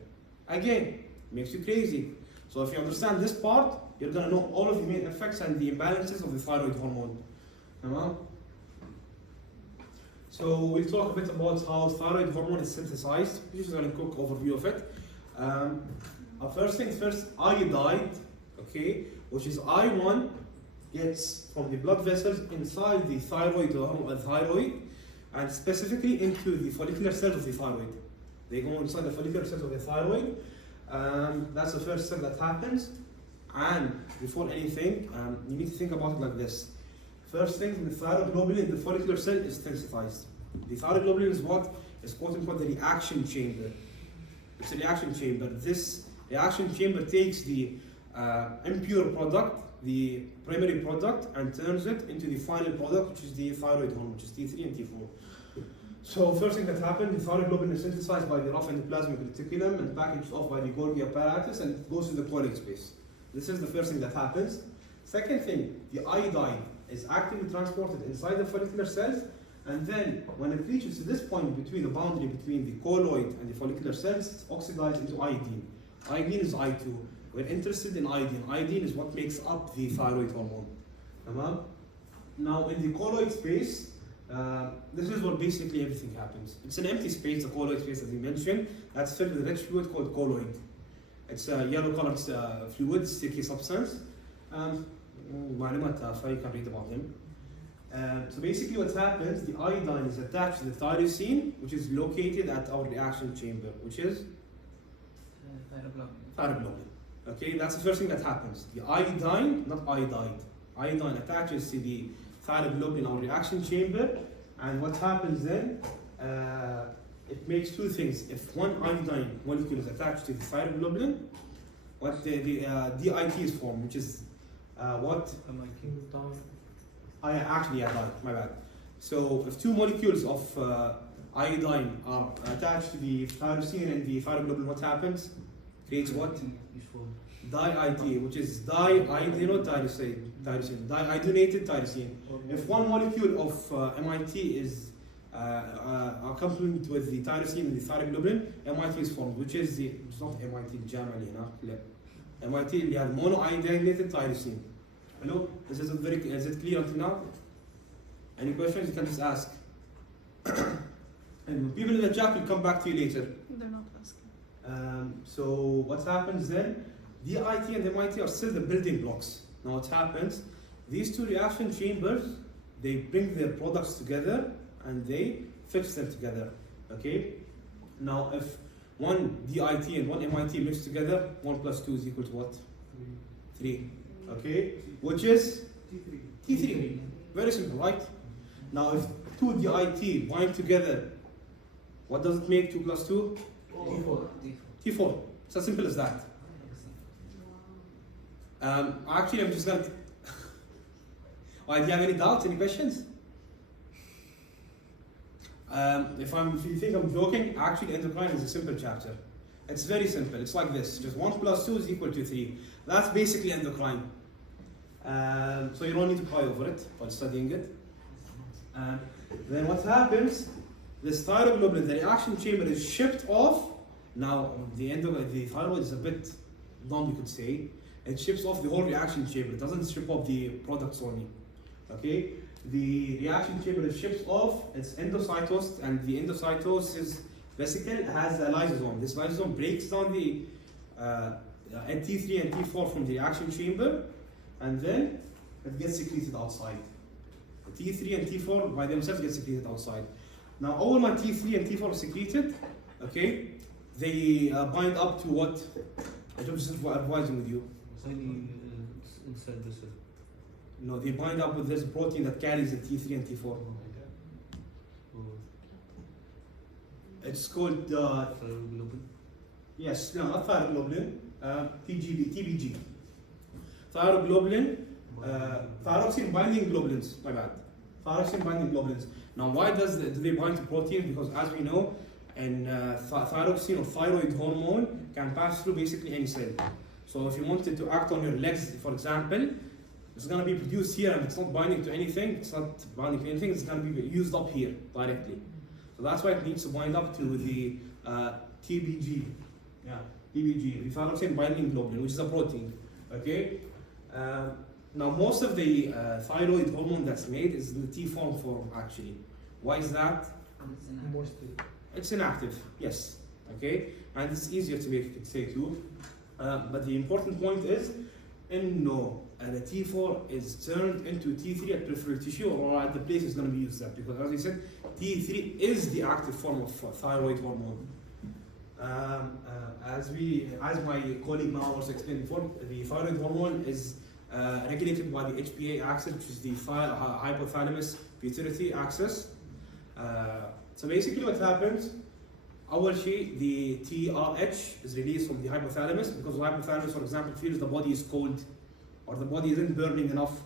Again, makes you crazy. So if you understand this part, you're gonna know all of the main effects and the imbalances of the thyroid hormone. So we'll talk a bit about how thyroid hormone is synthesized. This is a quick overview of it. First things first, iodide, okay, which is I1, gets from the blood vessels inside the thyroid and specifically into the follicular cells of the thyroid. They go inside the follicular cells of the thyroid. That's the first step that happens. And before anything, you need to think about it like this. First thing, the thyroglobulin in the follicular cell is sensitized. The thyroglobulin is what is quote unquote the reaction chamber. It's a reaction chamber. This reaction chamber takes the impure product, the primary product, and turns it into the final product, which is the thyroid hormone, which is T3 and T4. So first thing that happens, the thyroglobulin is synthesized by the rough endoplasmic reticulum and packaged off by the Golgi apparatus, and it goes to the colloid space. This is the first thing that happens. Second thing, the iodine is actively transported inside the follicular cells, and then when it reaches to this point between the boundary between the colloid and the follicular cells, it's oxidized into iodine. Iodine is I2. We're interested in iodine. Iodine is what makes up the thyroid hormone. Now in the colloid space, this is where basically everything happens. It's an empty space, the colloid space, as we mentioned, that's filled with a rich fluid called colloid. It's a yellow colored fluid, sticky substance. So you can read about them. So basically what happens, the iodine is attached to the tyrosine, which is located at our reaction chamber, which is thyroglobulin. Okay, that's the first thing that happens. The iodine, not iodide. Iodine attaches to the thyroglobulin, our reaction chamber, and what happens then, it makes two things. If one iodine molecule is attached to the thyroglobulin, what the DIT is formed, which is what? Actually, yeah, my bad. So if two molecules of iodine are attached to the tyrosine and the thyroglobulin, what happens? Creates what? Di-IT, which is di-iodinotyrosine, di-iodinated tyrosine. If one molecule of MIT is accompanied with the tyrosine and the thyroglobulin, MIT is formed, which is the, it's not MIT Jamali, MIT, we have monoiodinated tyrosine. Hello? Is it clear until now? Any questions? You can just ask. And people in the chat will come back to you later. They're not asking. So what happens then? DIT and MIT are still the building blocks. Now what happens? These two reaction chambers, they bring their products together and they fix them together. Okay? Now if one DIT and one MIT mix together, 1 plus 2 is equal to what? 3. Okay? Which is? T3. Very simple, right? Now if two DIT bind together, what does it make 2 plus 2? T4. T4. It's as simple as that. Actually, I'm just going to... Do you have any doubts, any questions? If you think I'm joking, actually endocrine is a simple chapter. It's very simple. It's like this. Just 1 plus 2 is equal to 3. That's basically endocrine. So you don't need to cry over it while studying it. Then what happens? This thyroglobulin, the reaction chamber is shipped off. Now the thyroid is a bit dumb, you could say. It ships off the whole reaction chamber. It doesn't ship off the products only. Okay? The reaction chamber is shipped off. It's endocytosed, and the endocytose is basically has a lysosome. This lysosome breaks down the T3 and T4 from the reaction chamber, and then it gets secreted outside. The T3 and T4 by themselves get secreted outside. Now all my T3 and T4 are secreted, okay? They bind up to what? I just advising with you. Inside the cell. No, they bind up with this protein that carries the T3 and T4. It's called Thyroglobulin. yes, no, not thyroglobulin. TBG. Thyroglobulin, thyroxine binding globulins. My bad. Thyroxine binding globulins. Now, why do they bind to proteins? Because as we know, and thyroxine or thyroid hormone can pass through basically any cell. So if you wanted to act on your legs, for example, it's going to be produced here and it's not binding to anything. It's not binding to anything. It's going to be used up here directly. So that's why it needs to bind up to the TBG. Yeah, TBG, the thyroxine binding globulin, which is a protein. Okay. Now most of the thyroid hormone that's made is in the T form actually. Why is that? It's inactive, yes. Okay, and it's easier to make, you could say too. But the important point is, the T4 is turned into T3 at peripheral tissue or at the place it's going to be used at, because as we said, T3 is the active form of thyroid hormone. As my colleague Maram also explained before, the thyroid hormone is regulated by the HPA axis, which is the hypothalamus pituitary axis. So basically what happens, the TRH is released from the hypothalamus because the hypothalamus, for example, feels the body is cold or the body isn't burning enough.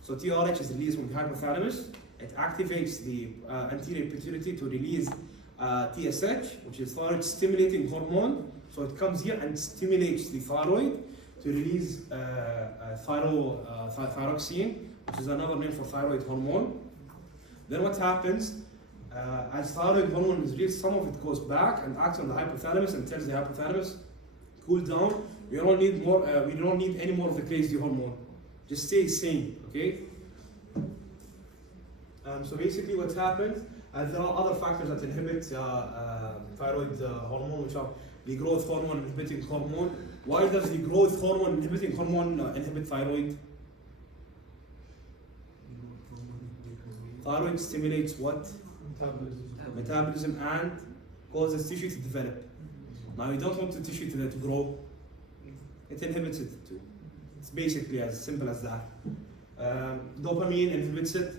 So TRH is released from the hypothalamus. It activates the anterior pituitary to release TSH, which is thyroid stimulating hormone. So it comes here and stimulates the thyroid to release thyroxine, which is another name for thyroid hormone. Then what happens? As thyroid hormone is released, some of it goes back and acts on the hypothalamus and tells the hypothalamus, cool down. We don't need more. We don't need any more of the crazy hormone. Just stay sane, okay? So basically, what happens? There are other factors that inhibit thyroid hormone, which are the growth hormone inhibiting hormone. Why does the growth hormone inhibiting hormone inhibit thyroid? Thyroid stimulates what? Metabolism and causes tissue to develop. Now you don't want the tissue to grow. It inhibits it too. It's basically as simple as that. Dopamine inhibits it.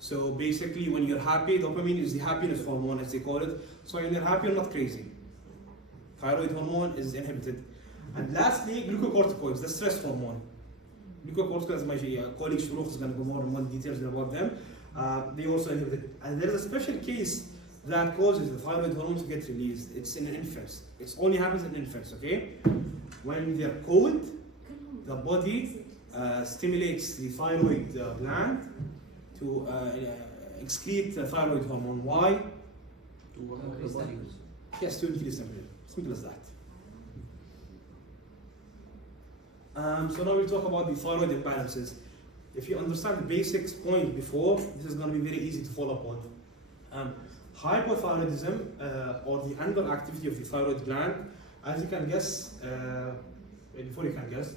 So basically, when you're happy, dopamine is the happiness hormone, as they call it. So when you're happy, you're not crazy. Thyroid hormone is inhibited. And lastly, glucocorticoids, the stress hormone. Glucocorticoids, my colleague Shurooq is going to go more in details about them. They also inhibit. And there is a special case that causes the thyroid hormone to get released. It's in infants. It only happens in infants, okay? When they're cold, the body stimulates the thyroid gland to excrete the thyroid hormone. Why? To work on the body. Yes, to increase temperature. Simple as that. So now we'll talk about the thyroid imbalances. If you understand the basics point before, this is going to be very easy to follow upon. Hypothyroidism, or the underactivity of the thyroid gland, as you can guess, before you can guess,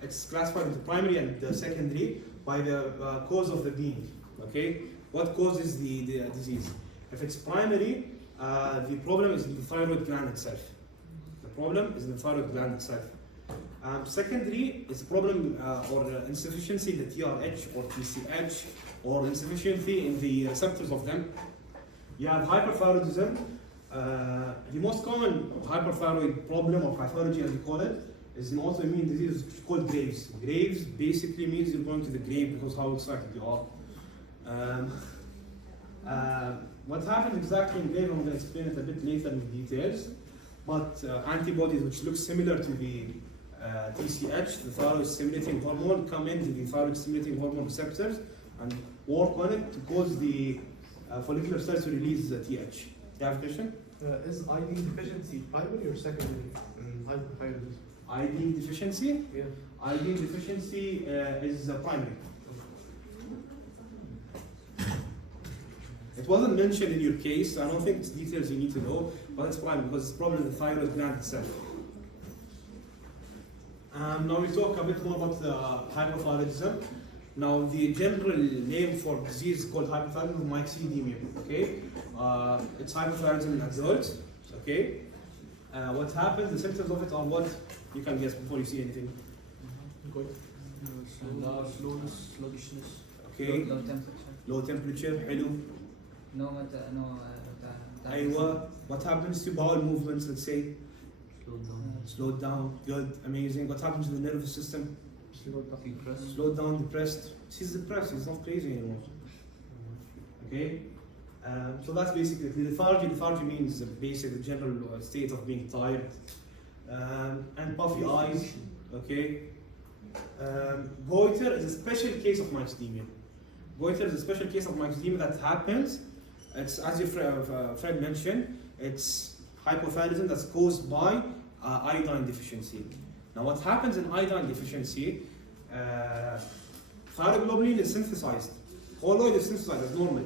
it's classified into primary and secondary by the cause of the being. Okay, what causes the disease? If it's primary, the problem is in the thyroid gland itself. The problem is in the thyroid gland itself. Secondary is a problem or insufficiency in the TRH or TCH or insufficiency in the receptors of them. You have hyperthyroidism. The most common hyperthyroid problem or pathology, as we call it, is an autoimmune disease called Graves. Graves basically means you're going to the grave because how excited you are. What happens exactly in Graves, I'm going to explain it a bit later in details. But antibodies which look similar to the TCH, the thyroid stimulating hormone, come into the thyroid stimulating hormone receptors and work on it to cause the follicular cells to release the TH. You have a question? Is iodine deficiency primary or secondary in hypothyroidism? Iodine deficiency? Yeah. Iodine deficiency is primary. It wasn't mentioned in your case, so I don't think it's details you need to know, but it's primary because it's probably the thyroid gland itself. Now we talk a bit more about hypothyroidism. Now the general name for disease is called hypothyroidism myxedemia. Okay, it's hypothyroidism in adults. Okay, what happens? The symptoms of it are what you can guess before you see anything. Good. Slowness, sluggishness. Okay, Low temperature. low temperature. Hello. No. Aywa. What happens to bowel movements? Let's say Slowed down. slowed down. Good, amazing. What happens to the nervous system? Depressed. Slowed down, depressed. He's depressed. He's not crazy anymore. Okay. So that's basically it. Lethargy. Lethargy means the basic, general state of being tired, and puffy eyes. Okay. Goiter is a special case of myxedemia. Goiter is a special case of myxedemia that happens. It's as your friend mentioned. It's hypothyroidism that's caused by iodine deficiency. Now, what happens in iodine deficiency? Thyroglobulin is synthesized. Colloid is synthesized as normal.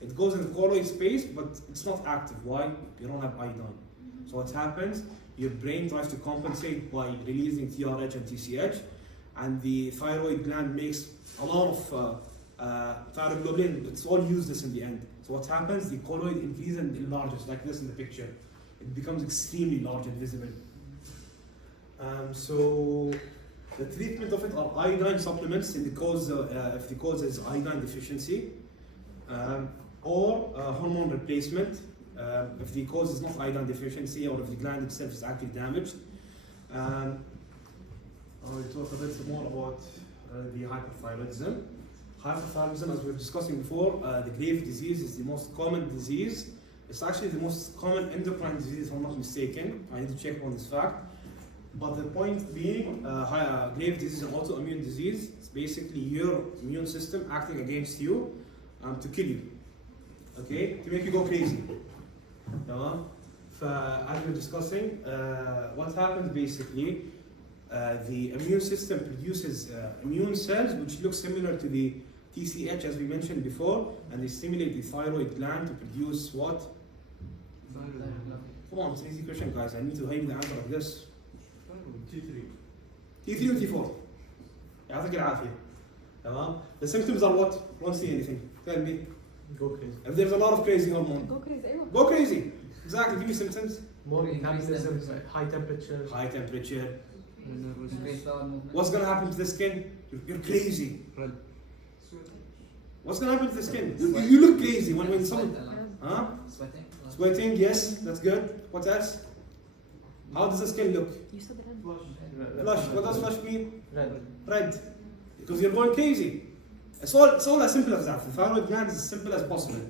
It goes in the colloid space, but it's not active. Why? You don't have iodine. So what happens? Your brain tries to compensate by releasing TRH and TCH, and the thyroid gland makes a lot of thyroglobulin. It's all useless in the end. So what happens? The colloid increases and enlarges, like this in the picture. It becomes extremely large and visible. So the treatment of it are iodine supplements in the cause, if the cause is iodine deficiency, or hormone replacement if the cause is not iodine deficiency or if the gland itself is actually damaged. I will talk a bit more about the hyperthyroidism. Hyperthyroidism, as we were discussing before, the Graves' disease is the most common disease. It's actually the most common endocrine disease, if I'm not mistaken. I need to check on this fact. But the point being, Graves' disease is an autoimmune disease. It's basically your immune system acting against you to kill you. Okay? To make you go crazy. As we were discussing, what happens basically, the immune system produces immune cells which look similar to the TCH as we mentioned before, and they stimulate the thyroid gland to produce what? Come on, it's an easy question, guys. I need to hide the answer of this. T3 and T4. يعطيك العافية. تمام. The symptoms are what? Don't see anything. Tell me. Go crazy. If there's a lot of crazy hormone. Go crazy. أيوة. Go crazy. Exactly. Give me symptoms. More Increase metabolism, temperature. high temperature. High temperature. Increase bowel movement. What's gonna happen to the skin? You're crazy. Red. What's gonna happen to the skin? You look crazy when someone, Sweat a lot. huh? Sweating. a lot. Sweating, yes, that's good. What else? How does the skin look? You said red. Flush. What does flush mean? Red. Red. Because you're going crazy. It's all as simple as that. The thyroid gland is as simple as possible.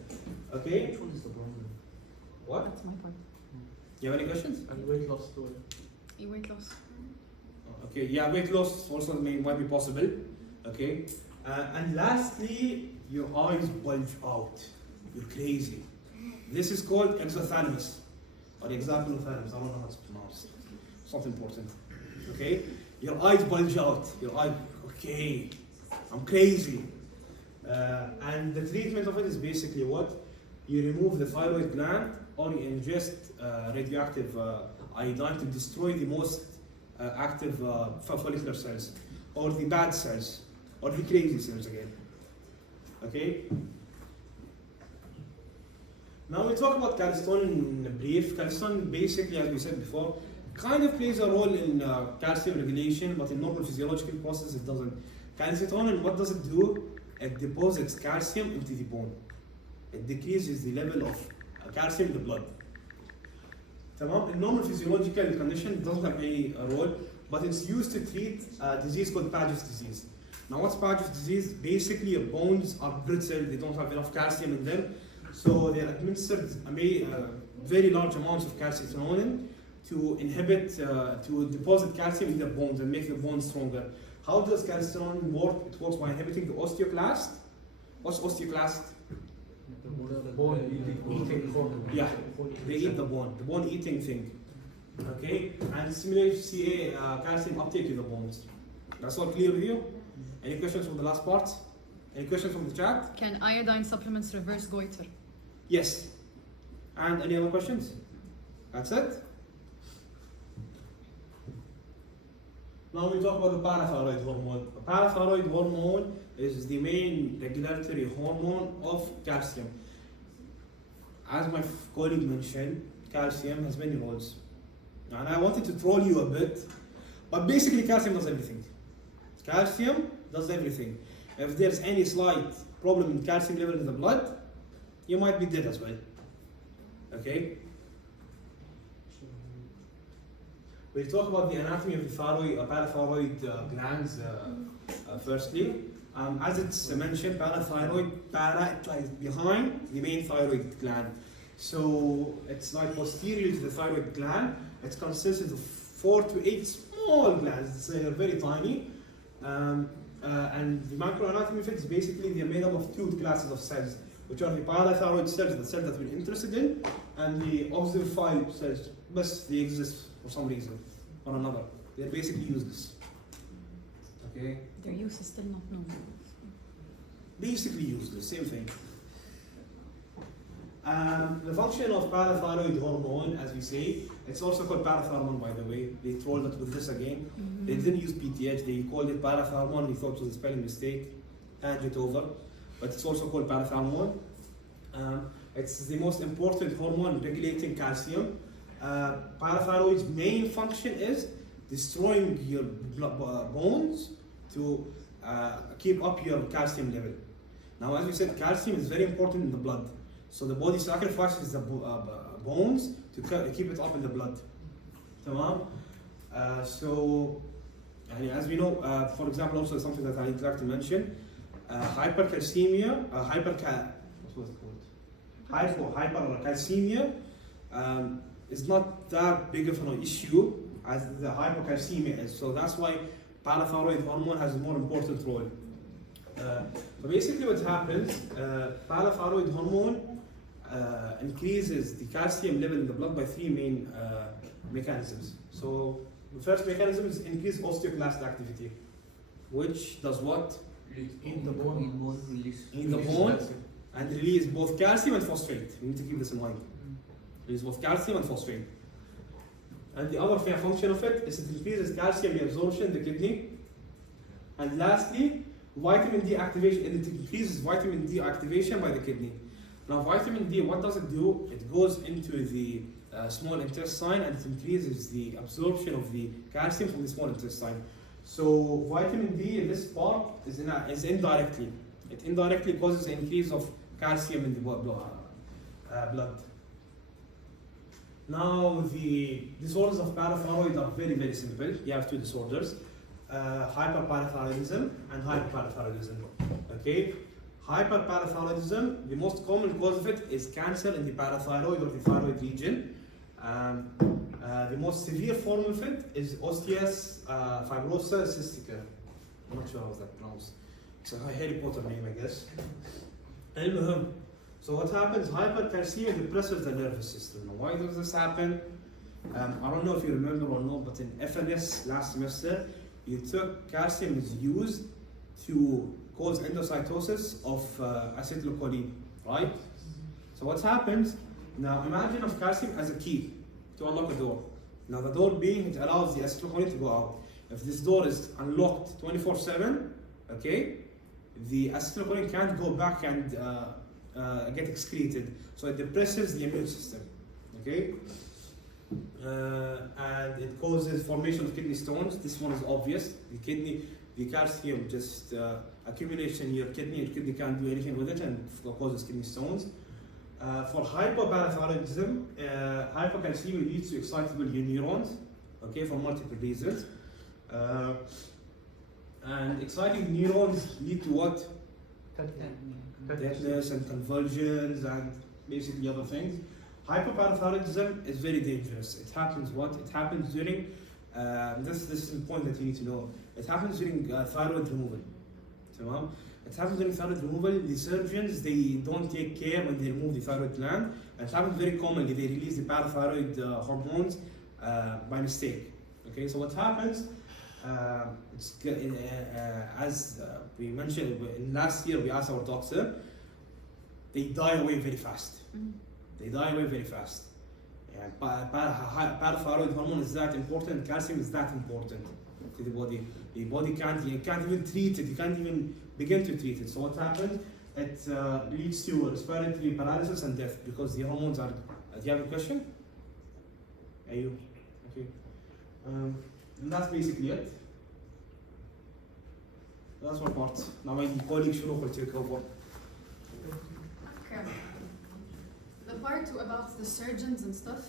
Okay? Which one is the problem? What? That's my point. You have any questions? And weight loss too. Weight loss. Okay, yeah, weight loss also might be possible. Okay? And lastly, your eyes bulge out. You're crazy. This is called exothalamus. Or exothalamus, I don't know how it's pronounced. It's not important. Okay? Your eyes bulge out. Your eye, okay, I'm crazy. And the treatment of it is basically what? You remove the thyroid gland or you ingest radioactive iodine to destroy the most active follicular cells or the bad cells or the crazy cells again. Okay? Now we talk about calcitonin in brief. Calcitonin basically, as we said before, kind of plays a role in calcium regulation, but in normal physiological process it doesn't. Calcitonin, what does it do? It deposits calcium into the bone. It decreases the level of calcium in the blood. تمام? In normal physiological condition it doesn't have any role, but it's used to treat a disease called Paget's disease. Now what's Paget's disease? Basically your bones are brittle, they don't have enough calcium in them, so they're administered very large amounts of calcitonin to inhibit, to deposit calcium in the bones and make the bones stronger. How does calcitonin work? It works by inhibiting the osteoclast. What's osteoclast? The bone eating hormone. Yeah, they eat the bone eating thing. Okay, and stimulates CA calcium uptake in the bones. That's all clear with you? Any questions from the last part? Any questions from the chat? Can iodine supplements reverse goiter? Yes. And any other questions? That's it? Now we talk about the parathyroid hormone. The parathyroid hormone is the main regulatory hormone of calcium. As my colleague mentioned, calcium has many roles. And I wanted to troll you a bit, but basically calcium does everything. Calcium does everything. If there's any slight problem in calcium level in the blood, you might be dead as well. Okay? We'll talk about the anatomy of the thyroid, parathyroid glands firstly. As it's mentioned, it lies behind the main thyroid gland. So it's like posterior to the thyroid gland. It consists of 4 to 8 small glands. They're very tiny. And the microanatomy of it is basically they're made up of 2 classes of cells, which are the parathyroid cells, the cells that we're interested in, and the auxiliary cells. But they exist for some reason or another. They're basically useless. Okay? Their use is still not known. Basically useless, same thing. The function of parathyroid hormone, as we say, it's also called parathormone, by the way. They trolled us with this again. They didn't use PTH, they called it parathormone. We thought it was a spelling mistake. Hand it over. But it's also called parathormone. It's the most important hormone regulating calcium. Parathyroid's main function is destroying your bones to keep up your calcium level. Now, as we said, calcium is very important in the blood. So the body sacrifices the bones to keep it up in the blood. Tamam? So, as we know, for example, also something that I'd like to mention, hypercalcemia, what was it called? Hypercalcemia is not that big of an issue as the hypocalcemia is. So that's why parathyroid hormone has a more important role. So basically what happens, parathyroid hormone increases the calcium level in the blood by 3 main mechanisms. So the first mechanism is increased osteoclast activity, which does what? In the bone. In the bone and release both calcium and phosphate. We need to keep this in mind. Release both calcium and phosphate. And the other function of it is it increases calcium reabsorption in the kidney. And lastly, vitamin D activation. It increases vitamin D activation by the kidney. Now, vitamin D, what does it do? It goes into the small intestine and it increases the absorption of the calcium from the small intestine. So, vitamin D in this part is indirectly It indirectly causes an increase of calcium in the blood. Now, the disorders of parathyroid are very, very simple. You have two disorders, hyperparathyroidism and hyperparathyroidism. Okay? Hyperparathyroidism, the most common cause of it is cancer in the parathyroid or the thyroid region. The most severe form of it is osteogenesis fibrosa cystica. I'm not sure how that pronounced. It's a Harry Potter name, I guess. المهم, so what happens? Hypercalcemia depresses the nervous system. Now, why does this happen? I don't know if you remember or not, but in FNS last semester, you took calcium is used to cause endocytosis of acetylcholine, right? So what happens? Now imagine of calcium as a key to unlock a door. Now the door being, it allows the acetylcholine to go out. If this door is unlocked 24/7, okay, the acetylcholine can't go back and get excreted. So it depresses the immune system, okay? And it causes formation of kidney stones. This one is obvious. The calcium just accumulates in your kidney can't do anything with it and causes kidney stones. For hypoparathyroidism, hypocalcemia leads to excitable neurons, okay, for multiple reasons. And exciting neurons lead to what? Deafness and convulsions and basically other things. Hypoparathyroidism is very dangerous. It happens what? It happens during, this is the point that you need to know. It happens during thyroid removal. تمام? It happens during thyroid removal. The surgeons, they don't take care when they remove the thyroid gland. And it happens very commonly. They release the parathyroid hormones by mistake. Okay, so what happens? As we mentioned last year, we asked our doctor, they die away very fast. They die away very fast. And parathyroid hormone is that important, calcium is that important to the body. The body can't even treat it, you can't even begin to treat it. So what happens? It leads to respiratory paralysis and death because the hormones are. Do you have a question? Are you? Okay. And that's basically it. That's one part. Now my colleague Shurooq will take over. Okay. The part about the surgeons and stuff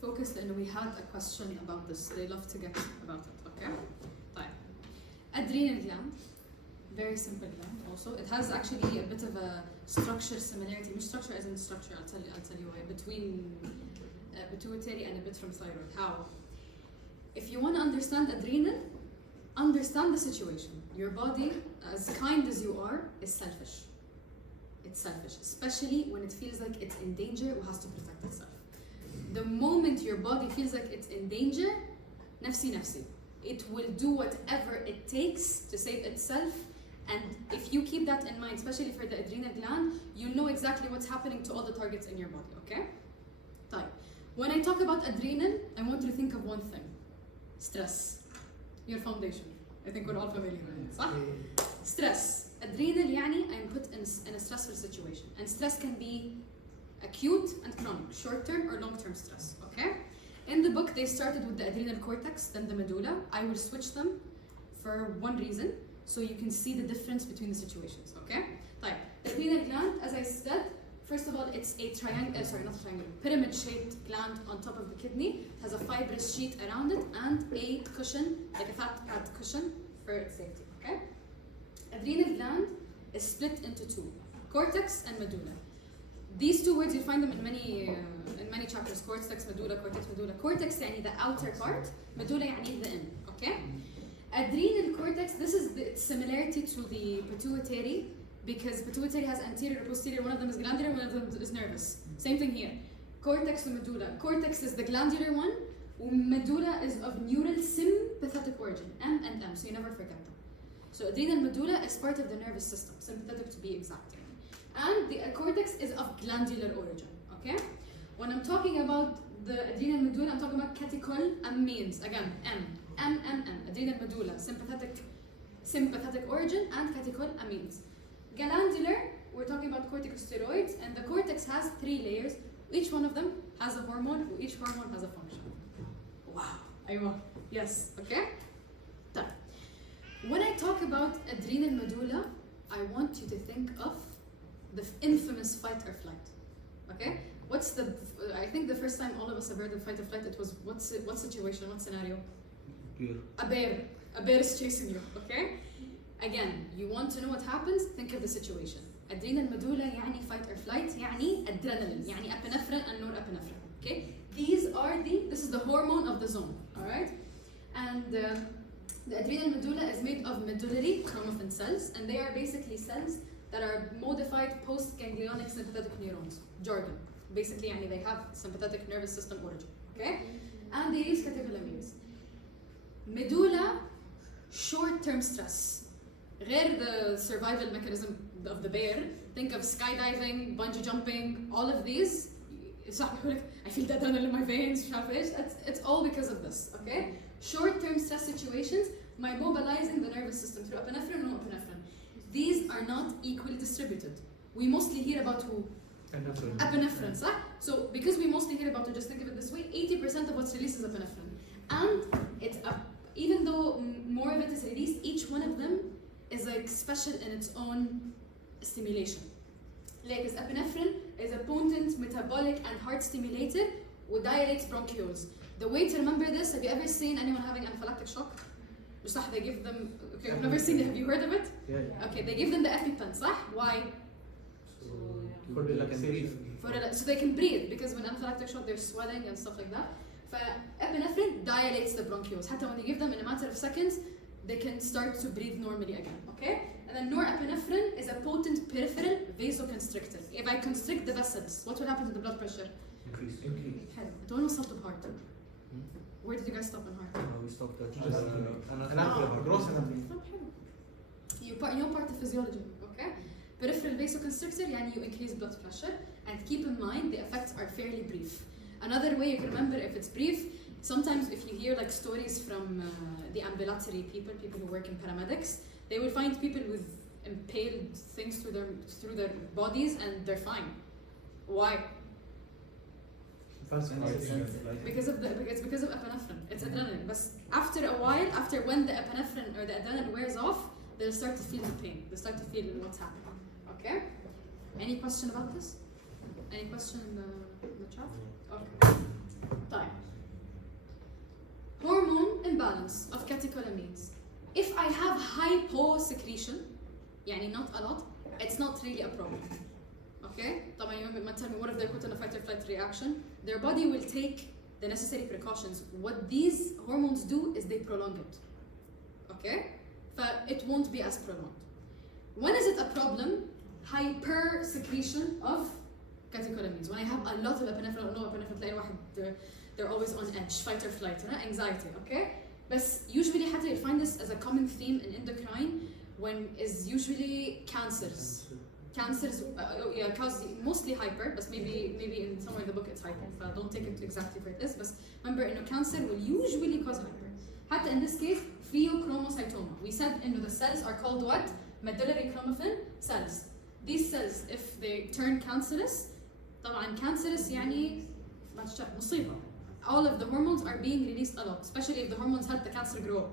focused and we had a question about this. They love to get about it, okay? Right. Adrenal gland, very simple gland also. It has actually a bit of a structure similarity, which structure as in structure, I'll tell you why, between pituitary and a bit from thyroid. How? If you want to understand adrenal, understand the situation. Your body, as kind as you are, is selfish. It's selfish, especially when it feels like it's in danger or has to protect itself. The moment your body feels like it's in danger, nafsi nafsi. It will do whatever it takes to save itself. And if you keep that in mind, especially for the adrenal gland, you know exactly what's happening to all the targets in your body, okay? Right. When I talk about adrenal, I want you to think of one thing. Stress. Your foundation. I think we're all familiar with it, صح? Stress. Adrenal يعني I'm put in a stressful situation. And stress can be acute and chronic, short-term or long-term stress, okay? In the book, they started with the adrenal cortex, then the medulla. I will switch them for one reason, so you can see the difference between the situations, okay? Right. The adrenal gland, as I said, first of all, it's a pyramid-shaped gland on top of the kidney. It has a fibrous sheet around it and a cushion, like a fat pad cushion for its safety, okay? Adrenal gland is split into two, cortex and medulla. These two words, you find them in many chapters, cortex, medulla, cortex, medulla. Cortex يعني the outer part, medulla يعني the end, okay? Adrenal cortex, this is the similarity to the pituitary, because pituitary has anterior and posterior, one of them is glandular, one of them is nervous. Same thing here. Cortex and medulla. Cortex is the glandular one, medulla is of neural sympathetic origin, M and M, so you never forget them. So adrenal medulla is part of the nervous system, sympathetic to be exact. And the cortex is of glandular origin, okay? When I'm talking about the adrenal medulla, I'm talking about catecholamines, again, M. Adrenal medulla, sympathetic origin, and catecholamines. Glandular, we're talking about corticosteroids, and the cortex has 3 layers. Each one of them has a hormone, each hormone has a function. Wow, أيوة, yes, okay? When I talk about adrenal medulla, I want you to think of the infamous fight or flight. Okay? I think the first time all of us have heard of fight or flight, it was what situation, what scenario? Clear. A bear is chasing you, okay? Again, you want to know what happens, think of the situation. Adrenal medulla يعني fight or flight يعني adrenaline يعني epinephrine and norepinephrine, okay? This is the hormone of the zone, alright? And the adrenal medulla is made of medullary chromaffin cells, and they are basically cells that are modified post-ganglionic sympathetic neurons, jargon. Basically يعني they have sympathetic nervous system origin, okay? And they use catecholamines. Medulla, short-term stress. غير the survival mechanism of the bear, think of skydiving, bungee jumping, all of these. I feel that in my veins, it's all because of this, okay? Short-term stress situations, by mobilizing the nervous system through epinephrine and norepinephrine. These are not equally distributed. We mostly hear about who? Epinephrine, صح? So because we mostly hear about it, just think of it this way, 80% of what's released is epinephrine. And even though more of it is released, each one of them is like special in its own stimulation. Like this epinephrine is a potent metabolic and heart stimulator who dilates bronchioles. The way to remember this, have you ever seen anyone having anaphylactic shock? صح, they give them, okay, I've never seen it, have you heard of it? Yeah. Okay, they give them the EpiPen, صح? Why? For relaxation. So they can breathe, because when anaphylactic shock they're swelling and stuff like that. Epinephrine dilates the bronchioles. حتى when you give them in a matter of seconds, they can start to breathe normally again, okay? And then norepinephrine is a potent peripheral vasoconstrictor. If I constrict the vessels, what will happen to the blood pressure? Increase. حلو. انتوا وين وصلتوا بهارت؟ Where did you guys stop on heart? We stopped at gross anaphylactic. طب حلو. You know part of physiology, okay? Peripheral vasoconstrictor, يعني you increase blood pressure, and keep in mind the effects are fairly brief. Another way you can remember if it's brief, sometimes if you hear like stories from the ambulatory people who work in paramedics, they will find people with impaled things through their bodies and they're fine. Why? Because of epinephrine. It's adrenaline. But after a while, when the epinephrine or the adrenaline wears off, they'll start to feel the pain. They'll start to feel what's happening. Okay? Any question about this? Any question in the chat? Okay. Time. Hormone imbalance of catecholamines. If I have hyposecretion, يعني not a lot, it's not really a problem. Okay? طبعا you tell me what if they're put in a fight or flight reaction, their body will take the necessary precautions. What these hormones do is they prolong it. Okay? But it won't be as prolonged. When is it a problem? Hypersecretion of catecholamines. When I have a lot of epinephrine or no epinephrine, تلاقي واحد they're always on edge, fight or flight, anxiety, okay? But usually حتى you find this as a common theme in endocrine when is usually cancers. Cancers cause mostly hyper, but maybe in somewhere in the book it's hyper. So don't take it exactly for it is. But remember, cancer will usually cause hyper. حتى in this case, pheochromocytoma. We said the cells are called what? Medullary chromaffin cells. These cells, if they turn cancerous, طبعا cancerous يعني مصيبة. All of the hormones are being released a lot, especially if the hormones help the cancer grow.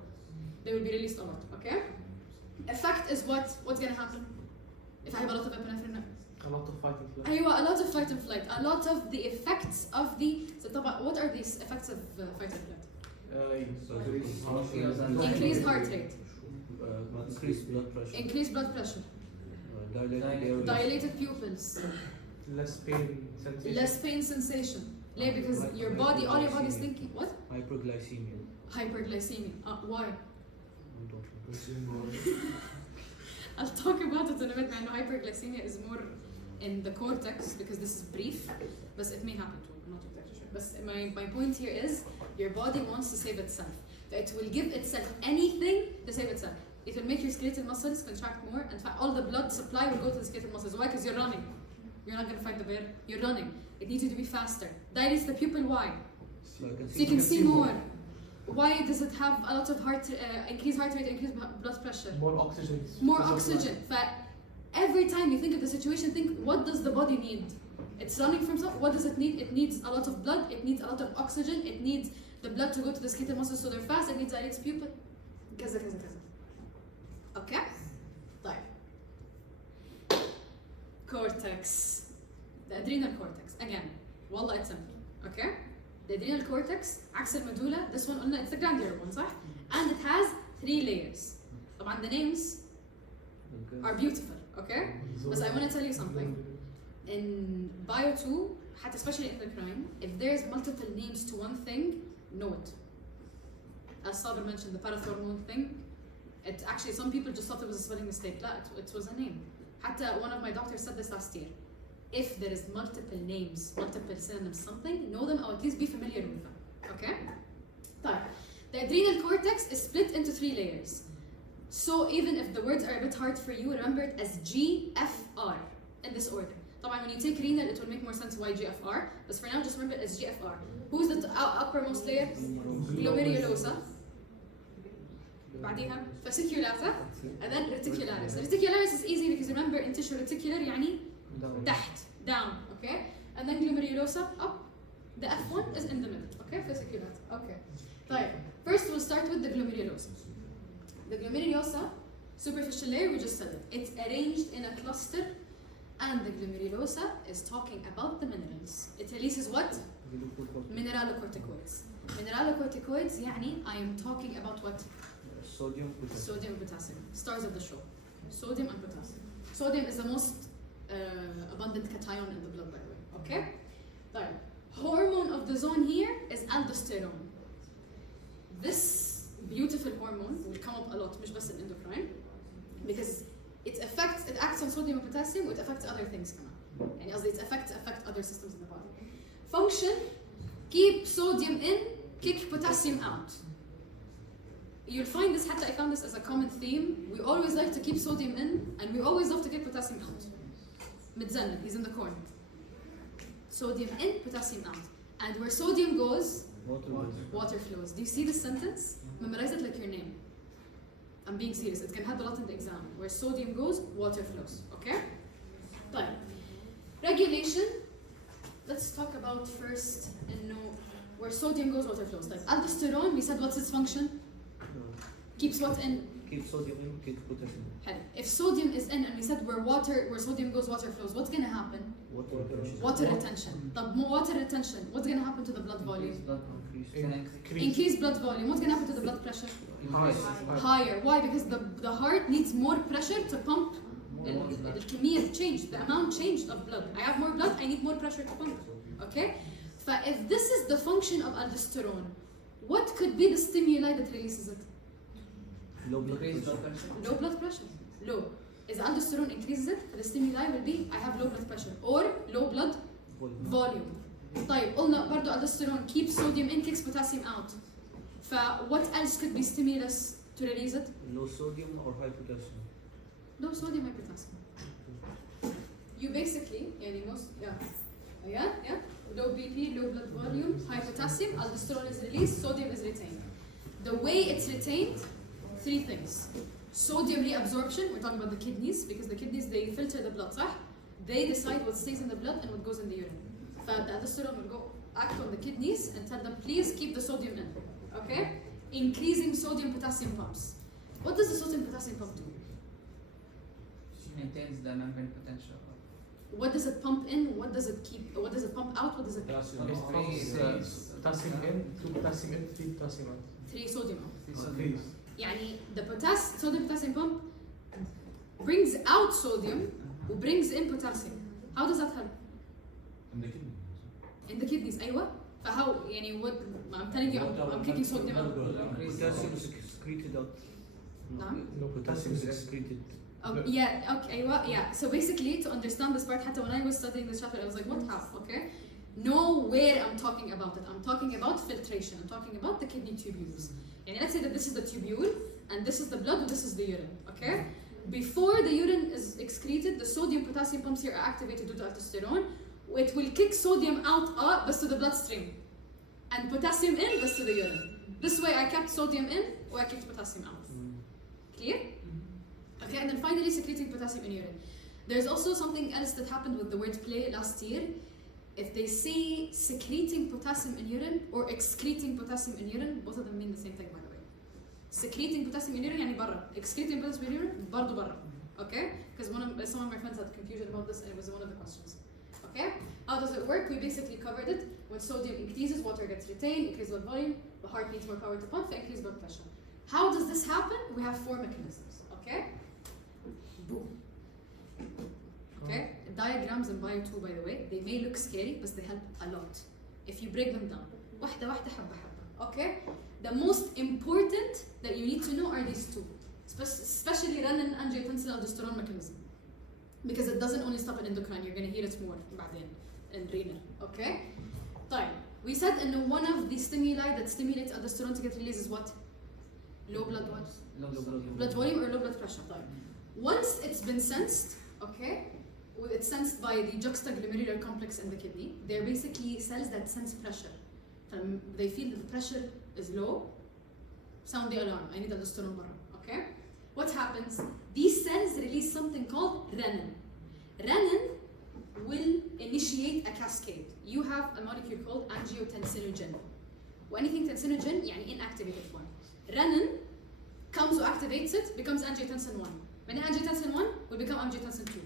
They will be released a lot, okay? Effect is what's gonna happen? If I have a lot of epinephrine. A lot of fight and flight. أيوة, a lot of fight and flight. A lot of the effects of the. So طبعا, what are these effects of fight and flight? Increased heart rate. Increased blood pressure. Increased blood pressure. Dilated pupils. Less pain sensation. Less pain sensation. ليه? Because all your body is thinking what? Hyperglycemia. Hyperglycemia. Why? I'll talk about it in a bit. I know hyperglycemia is more in the cortex because this is brief, but it may happen too. I'm not exactly sure. But my point here is your body wants to save itself. It will give itself anything to save itself. It will make your skeletal muscles contract more, and all the blood supply will go to the skeletal muscles. Why? Because you're running. You're not going to fight the bear. You're running. It needs you to be faster. Dilates the pupil. Why? So you can see more. Why does it have a lot of increased heart rate, increased blood pressure? More oxygen. More oxygen. Every time you think of the situation, think, what does the body need? It's running from something. What does it need? It needs a lot of blood. It needs a lot of oxygen. It needs the blood to go to the skeletal muscles so they're fast. It needs dilates pupil. كذا. Okay? طيب. cortex. The adrenal cortex. Again, والله it's simple. Okay? The adrenal cortex عكس المدولة. This one قلنا it's the glandular one صح? And it has 3 layers. طبعا the names are beautiful. Okay? But I want to tell you something. In Bio 2, especially Endocrine, if there's multiple names to one thing, know it. As Saber mentioned, the parathormone thing, it actually, some people just thought it was a spelling mistake. لا, it was a name. حتى one of my doctors said this last year. If there is multiple names, multiple synonyms, something, know them or at least be familiar with them. Okay? طيب. The adrenal cortex is split into 3 layers. So even if the words are a bit hard for you, remember it as GFR in this order. طبعا when you take renal, it will make more sense why GFR. But for now, just remember it as GFR. Who's the uppermost layer? Glomerulosa. بعديها fasciculata, and then reticularis. Reticularis is easy because remember in tissue reticular يعني تحت, down, okay? And then glomerulosa up. The F1 is in the middle, okay? Fasciculata, okay. طيب, first we'll start with the glomerulosa. The glomerulosa, superficial layer, we just said it. It's arranged in a cluster, and the glomerulosa is talking about the minerals. It releases what? Mineralocorticoids. Mineralocorticoids يعني I am talking about what? Sodium, potassium. Sodium and potassium. Stars of the show. Sodium and potassium. Sodium is the most abundant cation in the blood, by the way. Okay? طيب. Hormone of the zone here is aldosterone. This beautiful hormone will come up a lot, مش بس in endocrine, because it acts on sodium and potassium, it affects other things كمان. يعني قصدي it affects other systems in the body. Function: keep sodium in, kick potassium out. You'll find this, حتى I found this as a common theme. We always like to keep sodium in, and we always love to kick potassium out. متذنب, he's in the corner. Sodium in, potassium out. And where sodium goes, water flows. Do you see this sentence? Memorize it like your name. I'm being serious. It can help a lot in the exam. Where sodium goes, water flows. Okay? طيب. Regulation. Let's talk about first where sodium goes, water flows. Like aldosterone, we said what's its function? Keeps what in? Keep sodium in, keep potassium. If sodium is in, and we said where sodium goes, water flows, what's gonna happen? Water retention. طب water retention, what's gonna happen to the blood volume? Increase blood volume. What's gonna happen to the blood pressure? Higher. Why? Because the heart needs more pressure to pump. الكمية changed, the amount changed of blood. I have more blood, I need more pressure to pump. Okay? If this is the function of aldosterone, what could be the stimuli that releases it? Low blood pressure. Low blood pressure. Low. As aldosterone increases it, the stimuli will be I have low blood pressure or low blood volume. طيب قلنا برضو aldosterone keeps sodium in, kicks potassium out. What else could be stimulus to release it? Low sodium or high potassium? Low sodium, high potassium. You basically, low BP, low blood volume, high potassium, aldosterone is released, sodium is retained. The way it's retained, 3 things. Sodium reabsorption, we're talking about the kidneys, because the kidneys, they filter the blood, صح? They decide what stays in the blood and what goes in the urine. The aldosterone will go act on the kidneys and tell them, please keep the sodium in, okay? Increasing sodium-potassium pumps. What does the sodium-potassium pump do? Maintains the membrane potential. What does it pump in? What does it keep? What does it pump out? What does it? Potassium in, 2 potassium in, 3 potassium out. 3 sodium out. 3. يعني the sodium-potassium pump brings out sodium and brings in potassium. How does that help? In the kidney. In the kidneys, أيوة. فهو يعني what I'm telling you, I'm kicking sodium out. Potassium is excreted out. No, Potassium is excreted. Yeah, okay, yeah. So basically, to understand this part, حتى when I was studying this chapter, I was like, what, how, okay? Know where I'm talking about it. I'm talking about filtration. I'm talking about the kidney tubules. And let's say that this is the tubule, and this is the blood, and this is the urine, okay? Before the urine is excreted, the sodium-potassium pumps here are activated due to aldosterone. It will kick sodium out, but to the bloodstream. And potassium in, but to the urine. This way I kept sodium in, or I kept potassium out. Clear? Okay, and then finally secreting potassium in urine. There's also something else that happened with the word play last year. If they say secreting potassium in urine or excreting potassium in urine, both of them mean the same thing, by the way. Secreting potassium in urine يعني برا. Excreting potassium in urine برضو برا. Okay? Because some of my friends had confusion about this and it was one of the questions. Okay? How does it work? We basically covered it. When sodium increases, water gets retained, increases blood volume, the heart needs more power to pump, to increase blood pressure. How does this happen? We have 4 mechanisms. Okay? Boom. Okay? Diagrams in Bio 2, by the way, they may look scary, but they help a lot. If you break them down. واحدة واحدة حبة حبة. Okay? The most important that you need to know are these 2. Especially renin angiotensin aldosterone mechanism. Because it doesn't only stop in endocrine, you're going to hear it more بعدين in renal. Okay? طيب. We said in one of the stimuli that stimulates aldosterone to get released is what? Low blood what? Blood volume or low blood pressure. طيب. Once it's been sensed, okay? It's sensed by the juxtaglomerular complex in the kidney. They're basically cells that sense pressure. They feel that the pressure is low, sound the alarm. I need aldosterone Maram. Okay? What happens? These cells release something called renin. Renin will initiate a cascade. You have a molecule called angiotensinogen. Anything tensinogen, يعني inactivated form. Renin comes to activates it, becomes angiotensin 1. When angiotensin 1 will become angiotensin 2.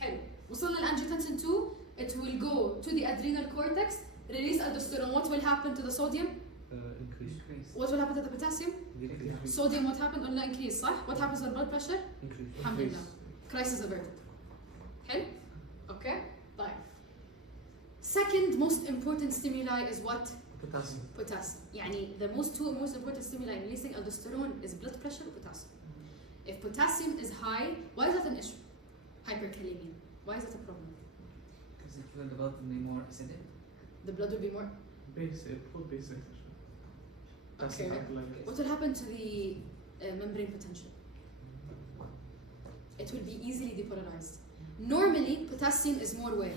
حلو. وصلنا لangiotensin 2, it will go to the adrenal cortex, release aldosterone. What will happen to the sodium? Increase. What will happen to the potassium? Decrease. Sodium what happened? قلنا increase صح? What happens to the blood pressure? Increase. الحمد لله. Crisis averted. حلو? Okay? طيب. Second most important stimuli is what? Potassium. Potassium. يعني the two most important stimuli in releasing aldosterone is blood pressure and potassium. If potassium is high, why is that an issue? Hyperkalemia. Why is that a problem? Because it will develop to be more acidic. The blood will be more... Food basic. Okay. What will happen to the membrane potential? It will be easily depolarized. Normally, potassium is more where?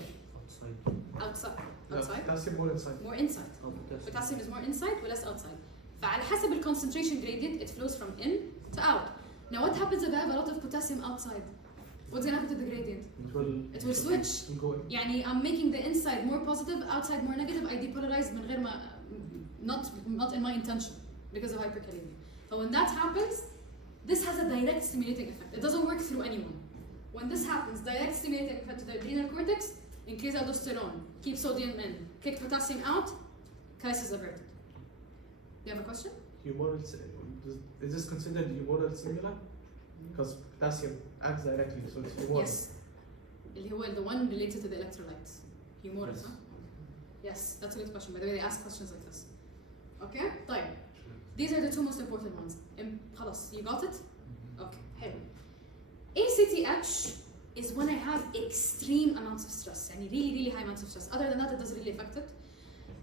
Outside. Outside? Potassium more inside. More inside. Potassium is more inside or less outside. فعلى حسب the concentration gradient, it flows from in to out. Now what happens if I have a lot of potassium outside? What's going to happen to the gradient? It will switch. يعني I'm making the inside more positive, outside more negative. I depolarize من غير ما, not in my intention because of hyperkalemia. But when that happens, this has a direct stimulating effect. It doesn't work through anyone. When this happens, direct stimulating effect to the adrenal cortex, increase aldosterone, keep sodium in, kick potassium out, crisis averted. Do you have a question? Is this considered humoral stimuli? Because potassium acts directly, so it's humoral. Yes. اللي هو the one related to the electrolytes. Humoral, huh? Yes, that's a good question. By the way, they ask questions like this. Okay? طيب. These are the 2 most important ones. خلاص, you got it? Okay, حلو. ACTH is when I have extreme amounts of stress, and really high amounts of stress. Other than that, it doesn't really affect it.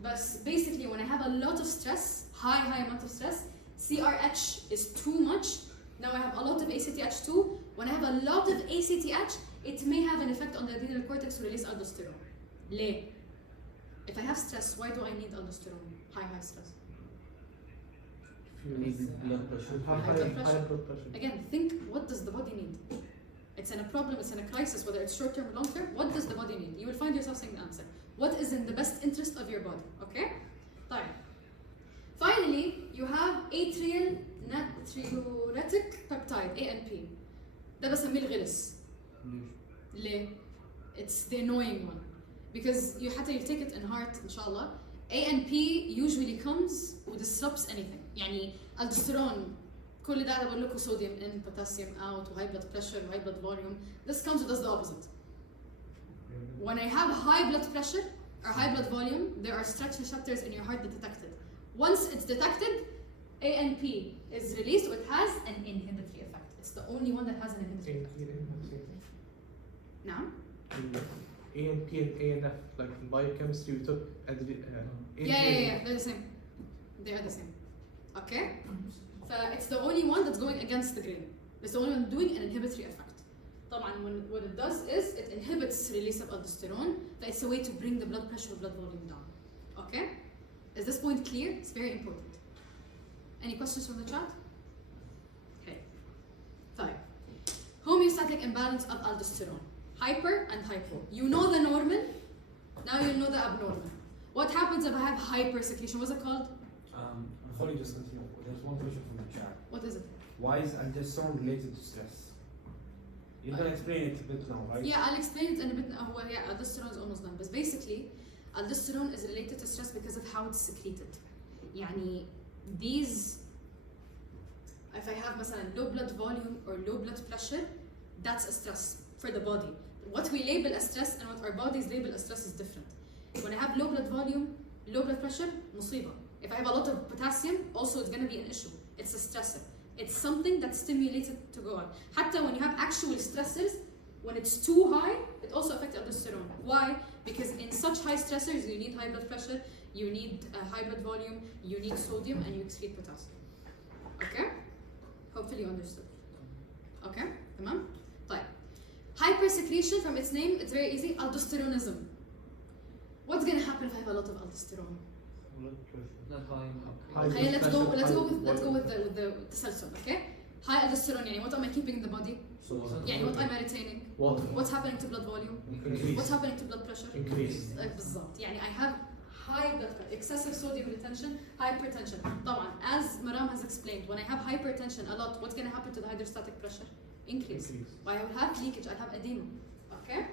But basically, when I have a lot of stress, high amount of stress, CRH is too much. Now I have a lot of ACTH2. When I have a lot of ACTH, it may have an effect on the adrenal cortex to release aldosterone. ليه? If I have stress, why do I need aldosterone? High stress. Blood pressure. High blood pressure. Again, think, what does the body need? It's in a problem, it's in a crisis, whether it's short term or long term. What does the body need? You will find yourself saying the answer. What is in the best interest of your body? Okay? طيب. Finally, you have atrial natriuretic peptide, ANP. ده بسميه الغلس. ليه? It's the annoying one. Because you take it in heart, inshallah. ANP usually comes or disrupts anything. يعني aldosterone, كل ده بقول لكم sodium in, potassium out, high blood pressure, high blood volume. This comes and does the opposite. When I have high blood pressure or high blood volume, there are stretch receptors in your heart that detect it. Once it's detected, ANP is released, so it has an inhibitory effect. It's the only one that has an inhibitory effect. Now? ANP and ANF, like in biochemistry, we took yeah, they're the same. They are the same. Okay? So it's the only one that's going against the grain. It's the only one doing an inhibitory effect. طبعا what it does is it inhibits release of aldosterone. It's a way to bring the blood pressure or blood volume down. Okay? Is this point clear? It's very important. Any questions from the chat? Okay. طيب. Homeostatic imbalance of aldosterone. Hyper and hypo. You know the normal, now you know the abnormal. What happens if I have hypersecretion? What's it called? Before you just continue, there's one question from the chat. What is it? Why is aldosterone related to stress? You're gonna explain it a bit now, right? Yeah, I'll explain it in a bit. Well, yeah, aldosterone is almost done. But basically, aldosterone is related to stress because of how it's secreted. يعني these, if I have مثلا low blood volume or low blood pressure, that's a stress for the body. What we label as stress and what our bodies label as stress is different. When I have low blood volume, low blood pressure, مصيبة. If I have a lot of potassium, also it's going to be an issue. It's a stressor. It's something that's stimulated to go on. حتى when you have actual stressors, when it's too high, it also affects aldosterone. Why? Because in such high stressors, you need high blood pressure, you need high blood volume, you need sodium, and you excrete potassium. Okay? Hopefully you understood. Okay? تمام؟ طيب. Hypersecretion, from its name, it's very easy. Aldosteronism. What's going to happen if I have a lot of aldosterone? Not high. Okay, let's go with the تسلسل. Okay? High aldosterone. يعني what am I keeping in the body? يعني what am I retaining? Water. What's happening to blood volume? Increase. What's happening to blood pressure? Increase. بالضبط. يعني I have high blood pressure, excessive sodium retention, hypertension. طبعا, as Maram has explained, when I have hypertension a lot, what's going to happen to the hydrostatic pressure? Increase. I will have leakage, I'll have edema. Okay?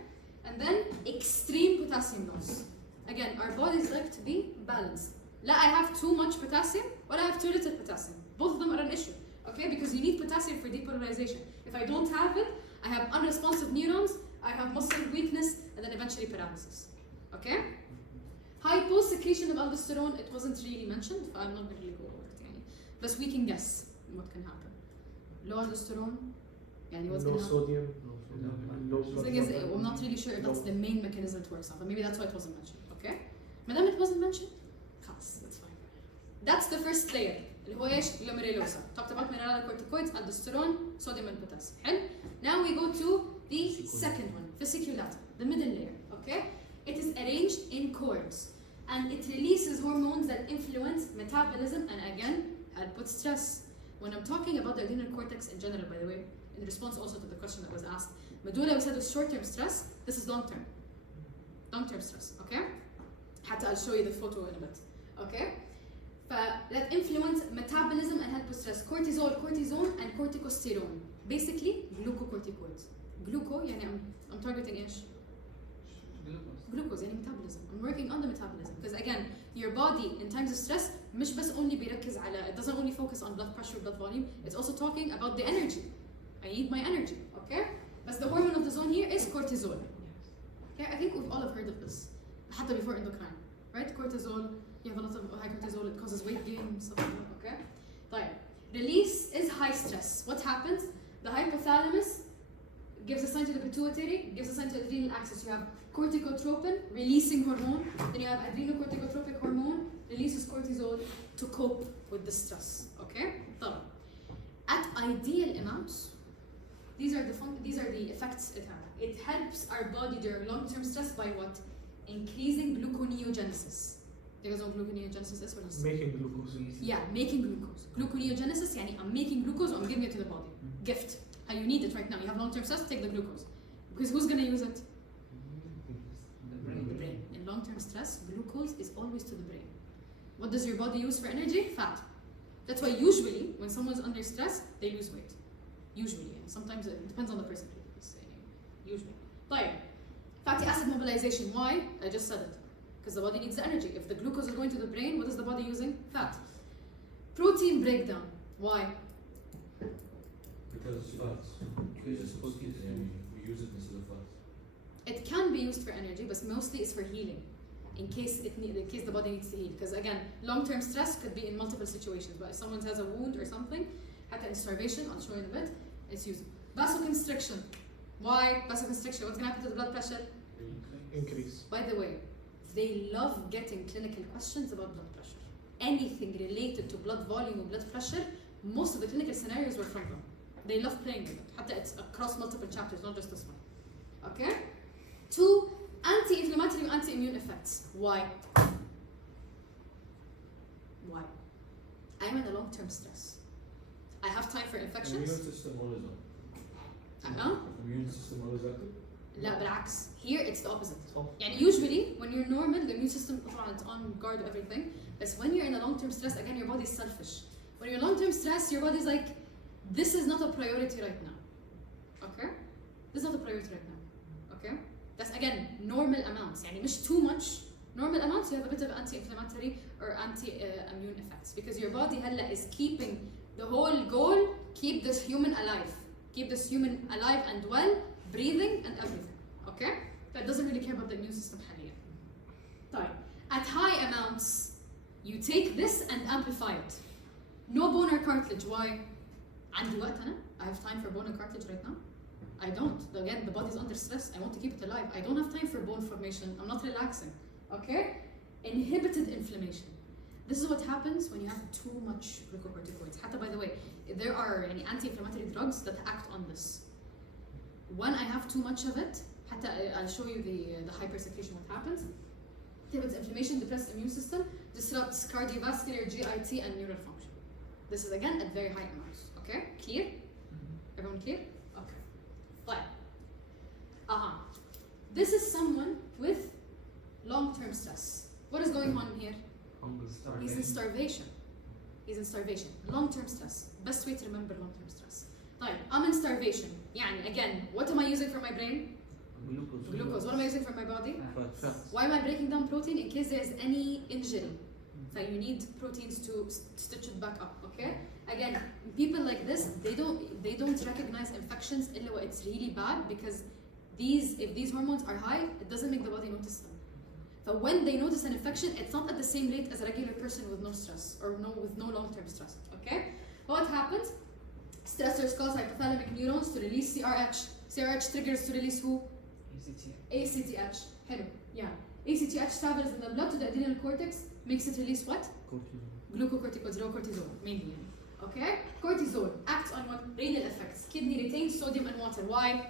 And then extreme potassium loss. Again, our bodies like to be balanced. لا I have too much potassium, or I have too little potassium. Both of them are an issue. Okay? Because you need potassium for depolarization. If I don't have it, I have unresponsive neurons, I have muscle weakness, and then eventually paralysis. Okay? Hyposecretion of aldosterone, it wasn't really mentioned, so I'm not going to really go over it. يعني. But we can guess what can happen. Low aldosterone, يعني what's going to happen? Sodium. Low The blood thing is, pressure. I'm not really sure if that's the main mechanism it works on, but maybe that's why it wasn't mentioned. Okay? Madam, it wasn't mentioned? Khas, that's fine. That's the first layer. اللي هو ايش؟ glomerulosa. Talked about mineralocorticoids, aldosterone, sodium and potassium. حلو? Now we go to the second one, fasciculata, the middle layer. Okay? It is arranged in cords, and it releases hormones that influence metabolism and again help with stress. When I'm talking about the adrenal cortex in general, by the way, in response also to the question that was asked, medulla we said was short-term stress. This is long-term. Long-term stress. Okay? حتى I'll show you the photo in a bit. Okay? That influence metabolism and help with stress. Cortisol, cortisone, and corticosterone. Basically, glucocorticoids. Gluco, يعني I'm targeting ايش? Glucose, يعني metabolism. I'm working on the metabolism. Because again, your body in times of stress مش بس only بيركز على, it doesn't only focus on blood pressure, blood volume, it's also talking about the energy. I need my energy, okay? But the hormone of the zone here is cortisol. Okay, I think we've all have heard of this. حتى before endocrine, right? Cortisol, you have a lot of high cortisol, it causes weight gain, stuff like that, okay? طيب, release is high stress. What happens? The hypothalamus gives a sign to the pituitary, gives a sign to the adrenal axis. You have corticotropin, releasing hormone. Then you have adrenocorticotropic hormone, releases cortisol to cope with the stress. Okay? طبعا. At ideal amounts, these are the effects it has. It helps our body during long-term stress by what? Increasing gluconeogenesis. You guys know what gluconeogenesis is? What is it? Making glucose. Yeah, making glucose. Gluconeogenesis, يعني I'm making glucose, I'm giving it to the body. Gift. How you need it right now. You have long-term stress, take the glucose. Because who's going to use it? The brain. In long-term stress, glucose is always to the brain. What does your body use for energy? Fat. That's why usually, when someone's under stress, they lose weight. Usually. And sometimes it depends on the person. Usually. طيب. Fatty acid mobilization. Why? I just said it. Because the body needs the energy. If the glucose is going to the brain, what is the body using? Fat. Protein breakdown. Why? Because fats. We use it instead of fats. It can be used for energy, but mostly it's for healing. In case the body needs to heal. Because again, long-term stress could be in multiple situations. But if someone has a wound or something, حتى in starvation, I'll show you in a bit, it's used. Vasoconstriction. Why vasoconstriction? What's going to happen to the blood pressure? Increase. By the way, they love getting clinical questions about blood pressure. Anything related to blood volume or blood pressure, most of the clinical scenarios were from them. They love playing with it. حتى it's across multiple chapters, not just this one. Okay? 2, anti-inflammatory and anti-immune effects. Why? Why? I'm in a long-term stress. I have time for infections. Immune system always on. Immune system always active. لا بالعكس. Here it's the opposite. يعني usually when you're normal, the immune system it's on guard with everything. But when you're in a long-term stress, again your body is selfish. When you're long-term stress, your body's like, this is not a priority right now. Okay? This is not a priority right now. Okay? That's again normal amounts. يعني مش too much. Normal amounts, you have a bit of anti-inflammatory or anti-immune effects because your body هلا is keeping the whole goal, keep this human alive. Keep this human alive and well, breathing and everything. Okay? That doesn't really care about the immune system حاليا. طيب. At high amounts, you take this and amplify it. No bone or cartilage. Why? عندي وقت أنا? I have time for bone or cartilage right now? I don't. Again, the body's under stress. I want to keep it alive. I don't have time for bone formation. I'm not relaxing. Okay? Inhibited inflammation. This is what happens when you have too much glucocorticoids. حتى by the way, there are anti-inflammatory drugs that act on this. When I have too much of it, حتى I'll show you the hypersecretion, what happens. Inhibits inflammation, depresses immune system, disrupts cardiovascular, GIT, and neural function. This is again at very high amounts. Okay? Clear? Everyone clear? Okay. Fine. This is someone with long-term stress. What is going on here? Hunger, He's in starvation. He's in starvation. Long-term stress. Best way to remember long-term stress. طيب, I'm in starvation. يعني again, what am I using for my brain? Glucose. What am I using for my body? Fat. Why am I breaking down protein? In case there's any injury. So you need proteins to stitch it back up, okay? Again, people like this, they don't recognize infections until it's really bad because if these hormones are high, it doesn't make the body notice them. So when they notice an infection, it's not at the same rate as a regular person with no stress or with no long-term stress, okay? What happens? Stressors cause hypothalamic neurons to release CRH. CRH triggers to release who? ACTH. Hello. Yeah. ACTH travels in the blood to the adrenal cortex, makes it release what? Cortisol. Glucocorticoids, low cortisol, mainly. Okay? Cortisol acts on what? Renal effects. Kidney retains sodium and water. Why?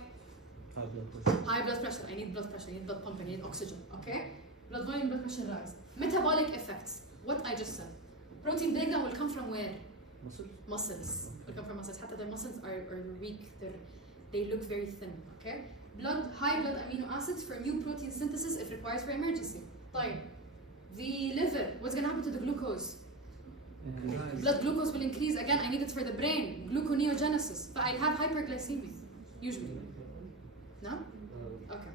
High blood pressure. High blood pressure. I need blood pressure. I need blood pumping. I need oxygen. Okay? Blood volume, blood pressure rise. Metabolic effects. What I just said. Protein breakdown will come from where? Muscle. Muscles. Will come from muscles. Hatta the muscles are weak. They look very thin. Okay? High blood amino acids for new protein synthesis if required for emergency. طيب. The liver. What's going to happen to the glucose? Blood glucose will increase. Again, I need it for the brain. Gluconeogenesis. But I'll have hyperglycemia. Usually. No? Okay.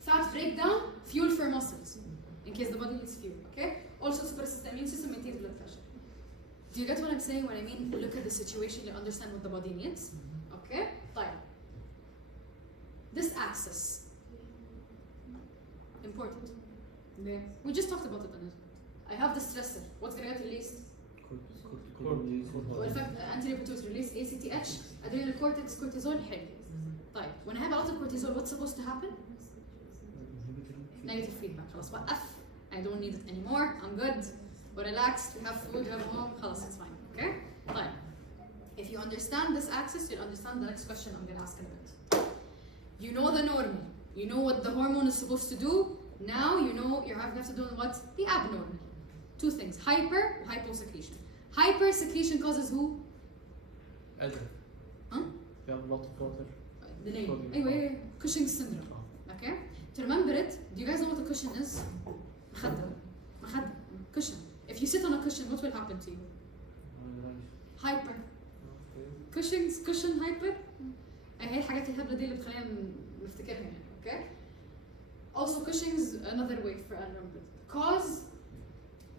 Fat breakdown, fuel for muscles. In case the body needs fuel. Okay? Also suppresses the immune system, maintains blood pressure. Do you get what I'm saying when I mean look at the situation, you understand what the body needs? Okay? طيب. This axis. Important. Yeah. We just talked about it on it. I have the stressor. What's going to get released? Well, in fact, anterior pituitary release ACTH, adrenal cortex, cortisol, حلو. طيب, when I have a lot of cortisol, what's supposed to happen? Negative feedback. خلاص وقف. I don't need it anymore. I'm good. We're relaxed. We have food. We have a home. خلاص, it's fine. Okay? طيب. If you understand this axis, you'll understand the next question I'm going to ask in a bit. You know the normal. You know what the hormone is supposed to do. Now you know you have to do what? The abnormal. Two things. Hyposecretion. Hypersecretion causes who? Elder. Huh? You have a lot of water. Delay. Anyway, Cushing's syndrome. Okay? To remember it, do you guys know what a cushion is? مخدة. Cushion. If you sit on a cushion, what will happen to you? Hyper. Cushing's, cushion, hyper. هي الحاجات الهبلة دي اللي بتخلينا نفتكرها يعني. Okay? Also, Cushing's another way for remember. Cause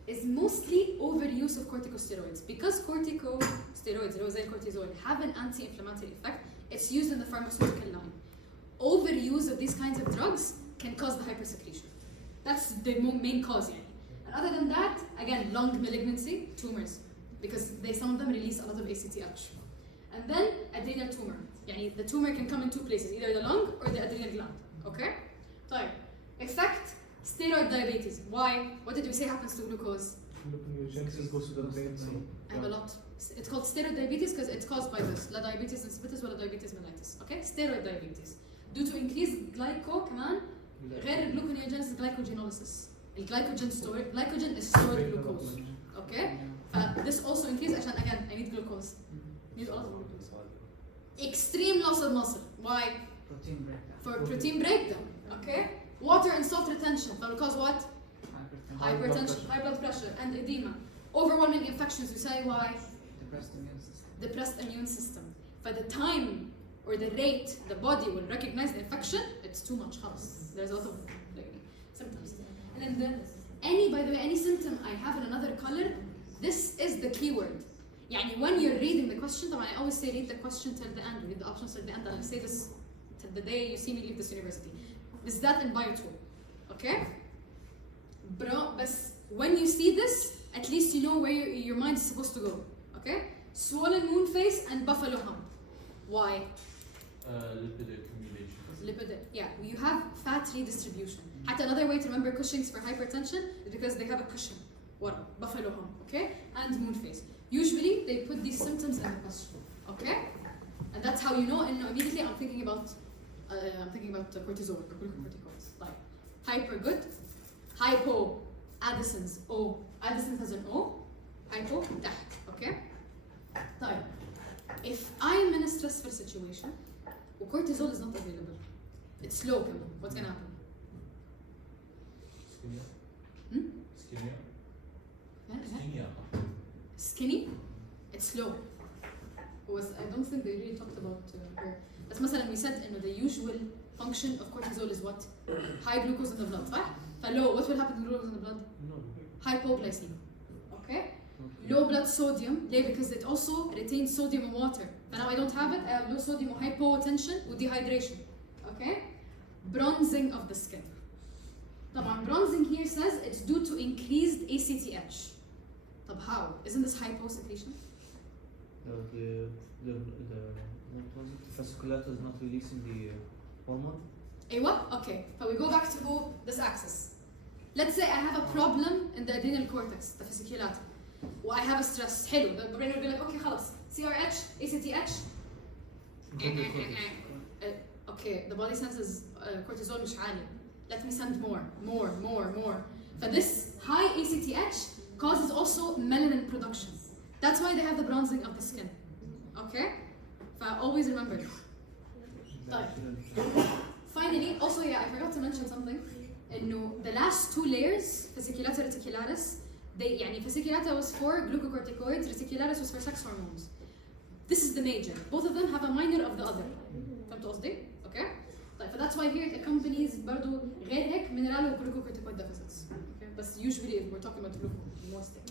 is mostly overuse of corticosteroids. Because corticosteroids, cortisol, have an anti-inflammatory effect, it's used in the pharmaceutical line. Overuse of these kinds of drugs can cause the hypersecretion. That's the main cause. Yani. And other than that, again, lung malignancy, tumors. Because some of them release a lot of ACTH. And then adrenal tumor. Yani, the tumor can come in two places, either the lung or the adrenal gland. Okay? طيب. Effect, steroid diabetes. Why? What did we say happens to glucose? Gluconeogenesis goes to the brain. So, I have a lot. It's called steroid diabetes because it's caused by this. La diabetes insipidus or diabetes mellitus. Okay? Steroid diabetes. Due to increased كمان غير gluconeogenesis glycogenolysis. Glycogen is stored glucose. Okay? This also increases عشان again I need glucose. Need a lot of glucose. Extreme loss of muscle. Why? Protein breakdown. For protein breakdown. Okay? Water and salt retention. That will cause what? Hypertension, high blood pressure, and edema. Overwhelming infections. You say why? Depressed immune system. Depressed immune system. By the time or the rate the body will recognize the infection, it's too much. خلاص. There's a lot of like, symptoms. And then by the way, any symptom I have in another color, this is the keyword. يعني when you're reading the question, طبعا I always say read the question till the end, read the options till the end, and I say this till the day you see me leave this university. Is that in bio 2, okay? But when you see this, at least you know where your mind is supposed to go, okay? Swollen moon face and buffalo hump. Why? Lipid accumulation. Lipid, yeah, you have fat redistribution. حتى another way to remember Cushing's for hypertension is because they have a Cushing, buffalo hump, okay? And moon face. Usually they put these symptoms in the question, okay? And that's how you know. And immediately I'm thinking about cortisol or glucocorticoids. Like hyper good, hypo, Addison's O. Addison's has an O, hypo تحت, okay? طيب, if I'm in a stressful situation, cortisol is not available, it's low, what's gonna happen? Skinny. Skinny, it's low. I don't think they really talked about her. But مثلا we said the usual function of cortisol is what? High glucose in the blood, صح? فlow, what will happen to glucose in the blood? Hypoglycemia, okay? Low blood sodium, ليه? Because it also retains sodium and water. But now I don't have it, I have low sodium, hypotension, and dehydration, okay? Bronzing of the skin. طبعا bronzing here says it's due to increased ACTH. طب how? Isn't this hyposecretion? The fasciculator is not releasing the hormone. أيوة, okay. So we go back to this axis. Let's say I have a problem in the adrenal cortex, the fasciculator. I have a stress. حلو. The brain will be like, okay, خلاص. CRH, ACTH. Okay, the body senses cortisol مش عالي. Let me send more. But this high ACTH causes also melanin production. That's why they have the bronzing of the skin. Okay? Always remember. Finally, also I forgot to mention something. The last two layers, fasciculator reticularis, fasciculator was for glucocorticoids, reticularis was for sex hormones. This is the major. Both of them have a minor of the other. فهمت قصدي؟ Okay? So that's why here it accompanies برضو غير هيك mineral و glucocorticoid deficits. Okay? But usually we're talking about glucose mostly.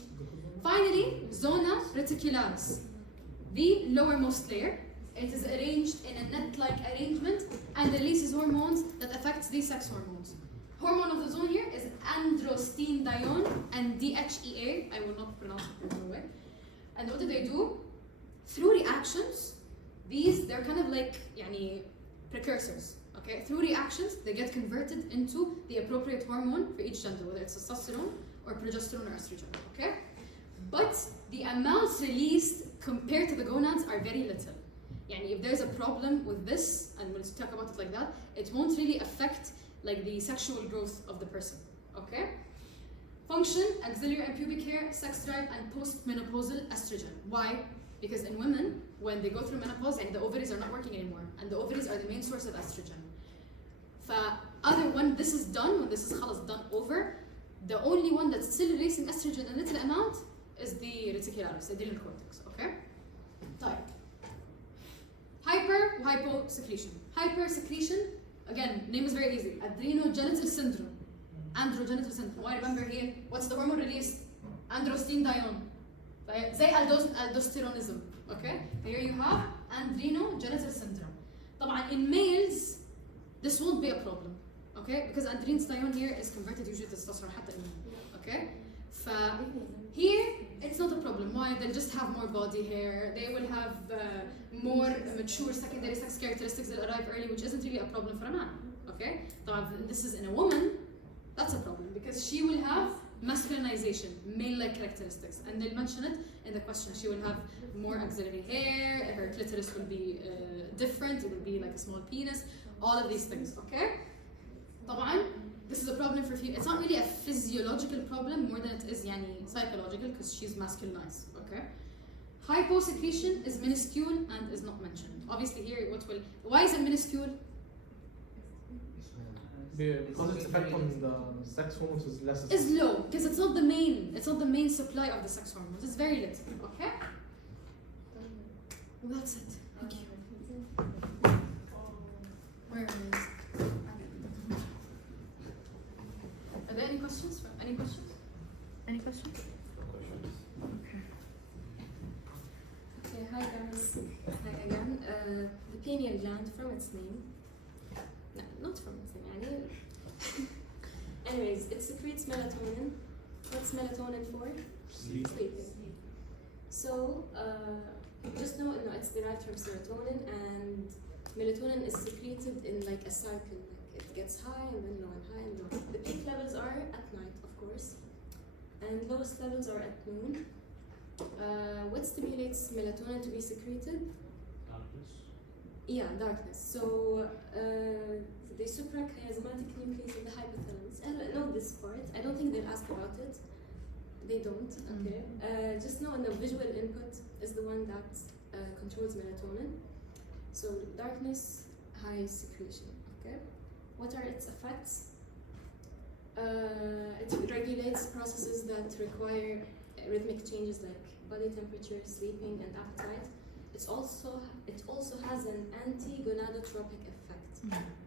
Finally, zona reticularis, the lowermost layer. It is arranged in a net-like arrangement and releases hormones that affect these sex hormones. Hormone of the zone here is androstenedione and DHEA. I will not pronounce it in way. And what do they do? Through reactions, they're kind of like precursors. Okay, through reactions, they get converted into the appropriate hormone for each gender, whether it's testosterone or progesterone or estrogen. Okay, but the amounts released compared to the gonads are very little. If there's a problem with this, and we'll talk about it like that, it won't really affect the sexual growth of the person. Okay? Function, axillary and pubic hair, sex drive, and postmenopausal estrogen. Why? Because in women, when they go through menopause, the ovaries are not working anymore, and the ovaries are the main source of estrogen. When this is done, when this is done over, the only one that's still releasing estrogen in a little amount is the reticularis, the adrenal cortex. Okay? Type. Hyper, hyposecretion. Hypersecretion, again, name is very easy. Adrenogenital syndrome. Androgenital syndrome. Why remember here? What's the hormone released? Androstenedione. زي aldosteronism. Okay? Here you have adrenogenital syndrome. طبعا in males, this won't be a problem. Okay? Because androstenedione here is converted usually to testosterone حتى in men. Okay? Here, it's not a problem. Why? They'll just have more body hair. They will have more mature secondary sex characteristics that arrive early, which isn't really a problem for a man. Okay? طبعا this is in a woman, that's a problem because she will have masculinization, male-like characteristics, and they'll mention it in the question. She will have more axillary hair, her clitoris will be different, it will be like a small penis, all of these things. Okay? طبعا this is a problem for females. It's not really a physiological problem more than it is psychological because she's masculinized. Okay? Hyposecretion is minuscule and is not mentioned. Obviously here why is it minuscule? Because its effect on the sex hormones is less. Is low because it's not the main supply of the sex hormones. It's very little. Okay? Well, that's it. Thank you. questions? Any questions? Any questions? Okay, hi guys. Hi again. The pineal gland, from its name. No, not from its name, يعني. Anyways, it secretes melatonin. What's melatonin for? Sleeping. So, just know, it's derived from serotonin, and melatonin is secreted in like a cycle. Like it gets high and then low and high and low. The peak levels are at night, of course, and lowest levels are at noon. What stimulates melatonin to be secreted? Darkness. Yeah, darkness. So the suprachiasmatic nucleus of the hypothalamus. I know this part. I don't think they'll ask about it. They don't. Okay. Just know the visual input is the one that controls melatonin. So darkness, high secretion. Okay. What are its effects? It regulates processes that require rhythmic changes like body temperature, sleeping, and appetite. It also has an anti-gonadotropic effect,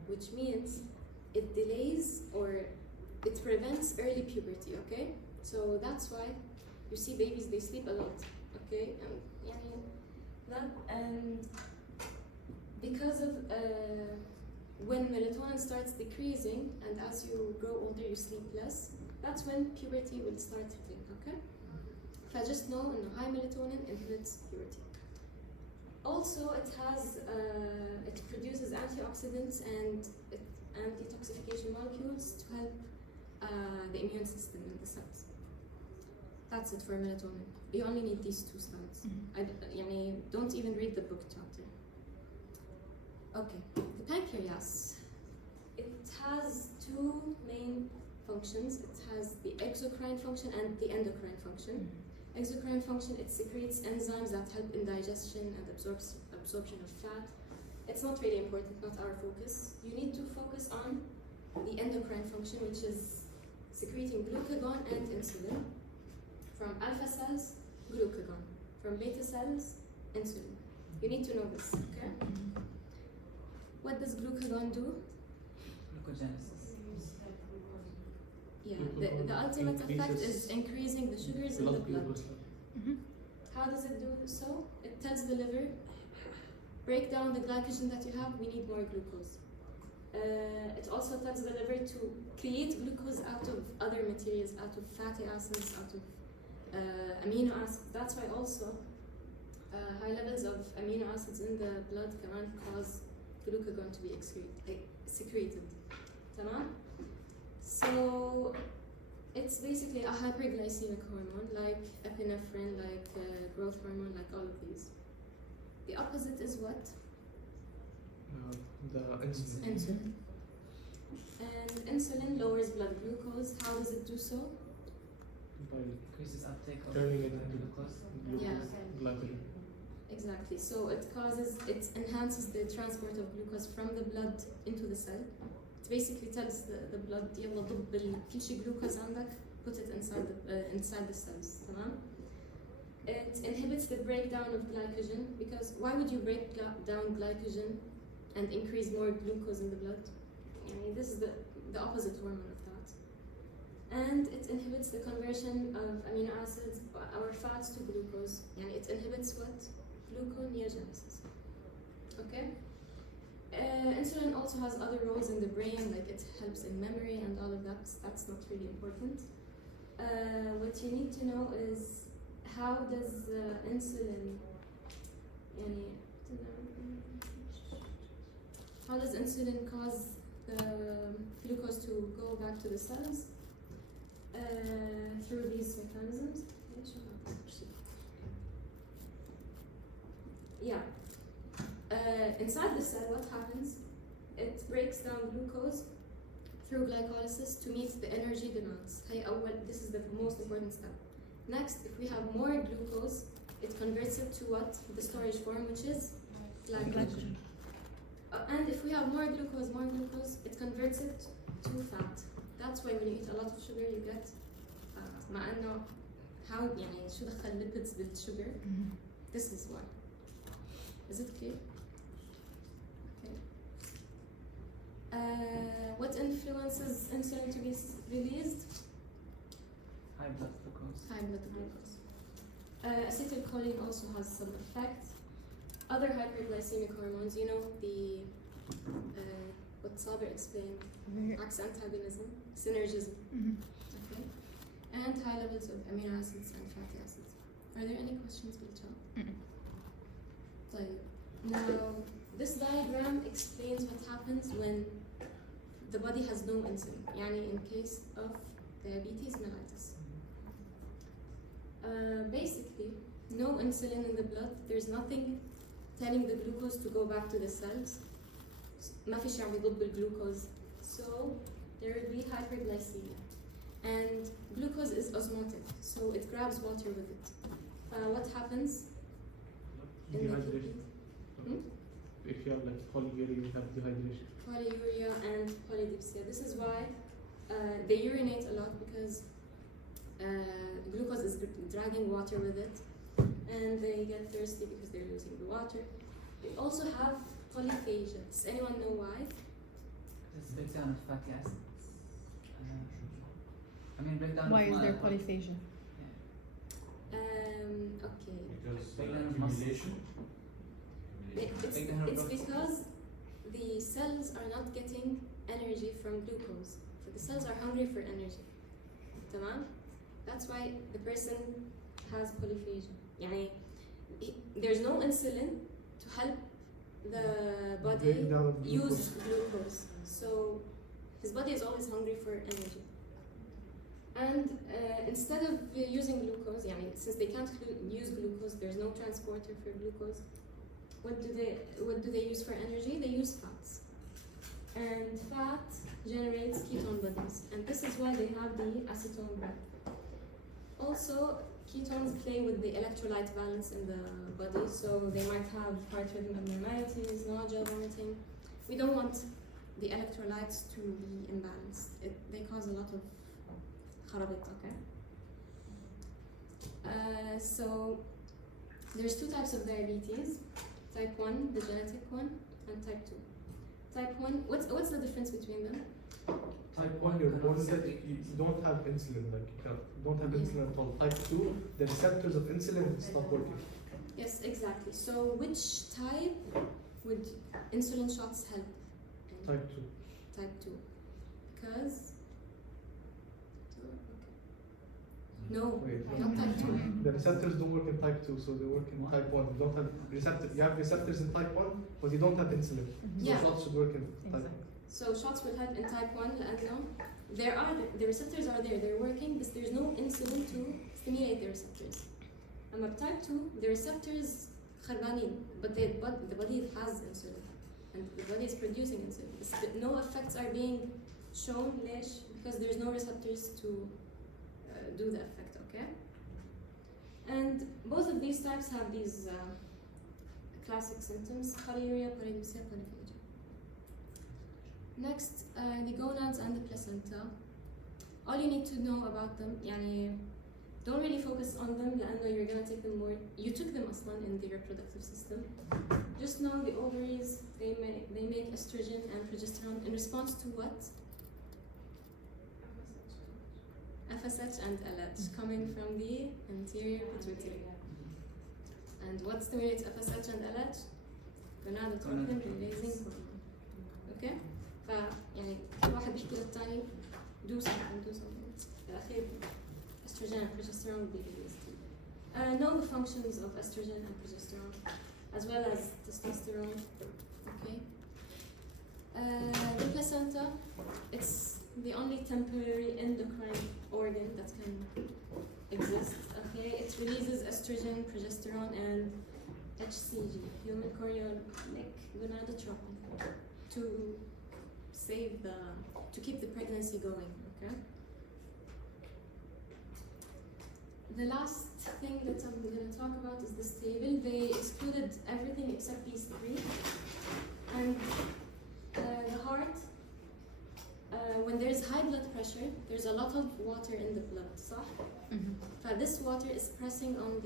which means it delays or it prevents early puberty. Okay, so that's why you see babies, they sleep a lot. Okay, and because of when melatonin starts decreasing, and as you grow older you sleep less, that's when puberty will start hitting. Okay. فجست know إنه high melatonin inhibits puberty. Also, it produces antioxidants and anti-toxification molecules to help the immune system in the cells. That's it for melatonin. You only need these two slides. Don't even read the book chapter. Okay, the pancreas. It has two main functions. It has the exocrine function and the endocrine function. Exocrine function, it secretes enzymes that help in digestion and absorption of fat. It's not really important, not our focus. You need to focus on the endocrine function, which is secreting glucagon and insulin. From alpha cells, glucagon. From beta cells, insulin. You need to know this, okay? What does glucagon do? Glucogenesis. Yeah, the ultimate effect is increasing the sugars in the blood. How does it do so? It tells the liver, break down the glycogen that you have, we need more glucose. It also tells the liver to create glucose out of other materials, out of fatty acids, out of amino acids. That's why also high levels of amino acids in the blood can cause glucagon to be secreted. Tamam? So it's basically a hyperglycemic hormone, like epinephrine, like growth hormone, like all of these. The opposite is what? The insulin. Insulin. And insulin lowers blood glucose. How does it do so? By Increases uptake of turning it into glucose. glycogen. Exactly. So it enhances the transport of glucose from the blood into the cell. It basically tells the blood يلا ضب كل شيء glucose عندك, put it inside the cells. تمام? It inhibits the breakdown of glycogen, because why would you break down glycogen and increase more glucose in the blood? This is the opposite hormone of that. And it inhibits the conversion of amino acids or fats to glucose. It inhibits what? Gluconeogenesis. Okay? Insulin also has other roles in the brain, like it helps in memory and all of that. That's not really important. What you need to know is how does insulin cause the glucose to go back to the cells? Through these mechanisms. Yeah. Inside the cell, what happens? It breaks down glucose through glycolysis to meet the energy demands. This is the most important step. Next, if we have more glucose, it converts it to what? The storage form, which is glycogen. And if we have more glucose, it converts it to fat. That's why when you eat a lot of sugar, you get fat. مع إنه how شو دخل lipids بالsugar? This is why. Is it clear? Okay. What influences insulin to be released? High blood glucose. high blood glucose. Acetylcholine also has some effect. Other hyperglycemic hormones, you know, the what Saber explained, acts antagonism, synergism. Okay, and high levels of amino acids and fatty acids. Are there any questions, Bilcha? طيب. Now, this diagram explains what happens when the body has no insulin. يعني in case of diabetes mellitus. Basically, no insulin in the blood. There's nothing telling the glucose to go back to the cells. ما في شيء عم يضب الجلوكوز. So there will be hyperglycemia. And glucose is osmotic, so it grabs water with it. What happens? in the Dehydration. kidney? If you have like polyuria, you have dehydration. Polyuria and polydipsia. This is why they urinate a lot because glucose is dragging water with it, and they get thirsty because they're losing the water. They also have polyphagia. Does anyone know why? It's breakdown of fatty acids. I mean breakdown Why of is there mal- polyphagia? Okay. Because Breakdown of muscle. accumulation. It's because the cells are not getting energy from glucose. So the cells are hungry for energy. تمام? That's why the person has polyphagia. يعني there's no insulin to help the body Breakdown of use glucose. glucose. So his body is always hungry for energy. And instead of using glucose, يعني since they can't use glucose, there's no transporter for glucose. What do they use for energy? They use fats. And fat generates ketone bodies. And this is why they have the acetone group. Also, ketones play with the electrolyte balance in the body, so they might have heart rhythm abnormalities, nausea, vomiting. We don't want the electrolytes to be imbalanced. They cause a lot of kharabit, okay? So there's two types of diabetes. Type 1, the genetic one, and type 2. Type 1, what's the difference between them? Type 1, you're born with it, you don't have insulin, like you don't have insulin at all. Type 2, the receptors of insulin stop working. Yes, exactly. So which type would insulin shots help? Type 2. Type 2. Because... No, Wait, not type 2. the receptors don't work in type 2, so they work in type 1. You don't have receptors. You have receptors in type 1, but you don't have insulin. Yeah. So shots should work in type 1. So shots will help in type 1 لأنه there are the receptors are there, they're working, but there's no insulin to stimulate the receptors. أما type 2, the receptors خربانين, but the body has insulin, and the body is producing insulin. No effects are being shown ليش? Because there's no receptors to do the effect, okay? And both of these types have these classic symptoms: polyuria, polydipsia, polyphagia. Next, the gonads and the placenta. All you need to know about them, يعني don't really focus on them لأنه you're gonna take them more. You took them أصلاً in the reproductive system. Just know the ovaries, they make estrogen and progesterone in response to what? FSH and LH coming from the anterior pituitary. And what stimulates FSH and LH? Gonadotropin releasing hormone. Okay? فيعني كل واحد بيحكي للثاني do something. الأخير estrogen and progesterone will be released. Know the functions of estrogen and progesterone as well as testosterone. Okay? The placenta, it's the only temporary endocrine organ that can exist. Okay, it releases estrogen, progesterone, and HCG, human chorionic gonadotropin, to keep the pregnancy going. Okay. The last thing that I'm going to talk about is this table. They excluded everything except these three, and the heart. When there's high blood pressure, there's a lot of water in the blood, صح? This water is pressing on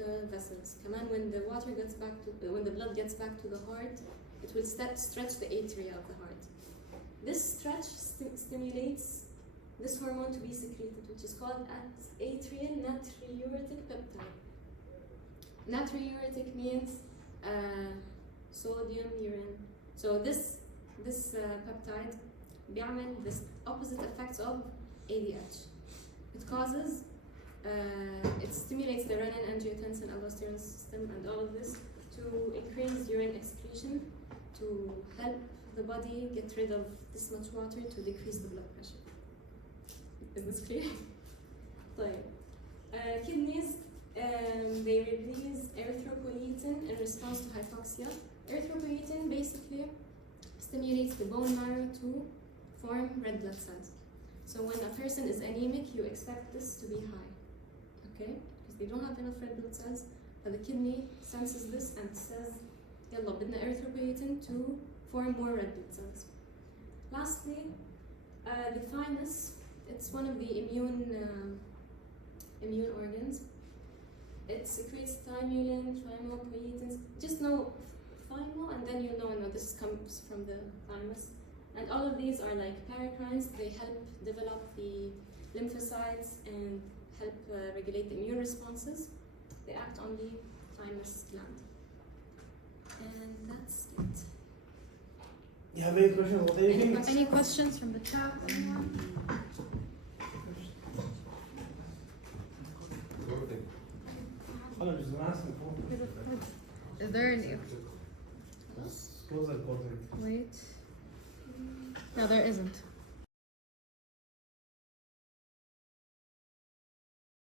the vessels. كمان when the blood gets back to the heart, it will stretch the atria of the heart. This stretch stimulates this hormone to be secreted, which is called atrial natriuretic peptide. Natriuretic means sodium urine. So this peptide بيعمل this opposite effects of ADH. It causes, it stimulates the renin, angiotensin, aldosterone system, and all of this to increase urine excretion, to help the body get rid of this much water, to decrease the blood pressure. Is this clear? طيب. Kidneys, they release erythropoietin in response to hypoxia. Erythropoietin basically stimulates the bone marrow to form red blood cells. So when a person is anemic, you expect this to be high, okay? Because they don't have enough red blood cells, but the kidney senses this and says, يلا بدنا erythropoietin to form more red blood cells. Lastly, the thymus, it's one of the immune organs. It secretes thymulin, thymopoietins. Just know thymo, and then you know this comes from the thymus. And all of these are like paracrines. They help develop the lymphocytes and help regulate the immune responses. They act on the thymus gland. And that's it. You have any questions? What do you think? Any questions from the chat? Anyone? أنا just asking for. Is there any? Close and close it. Wait. No, there isn't.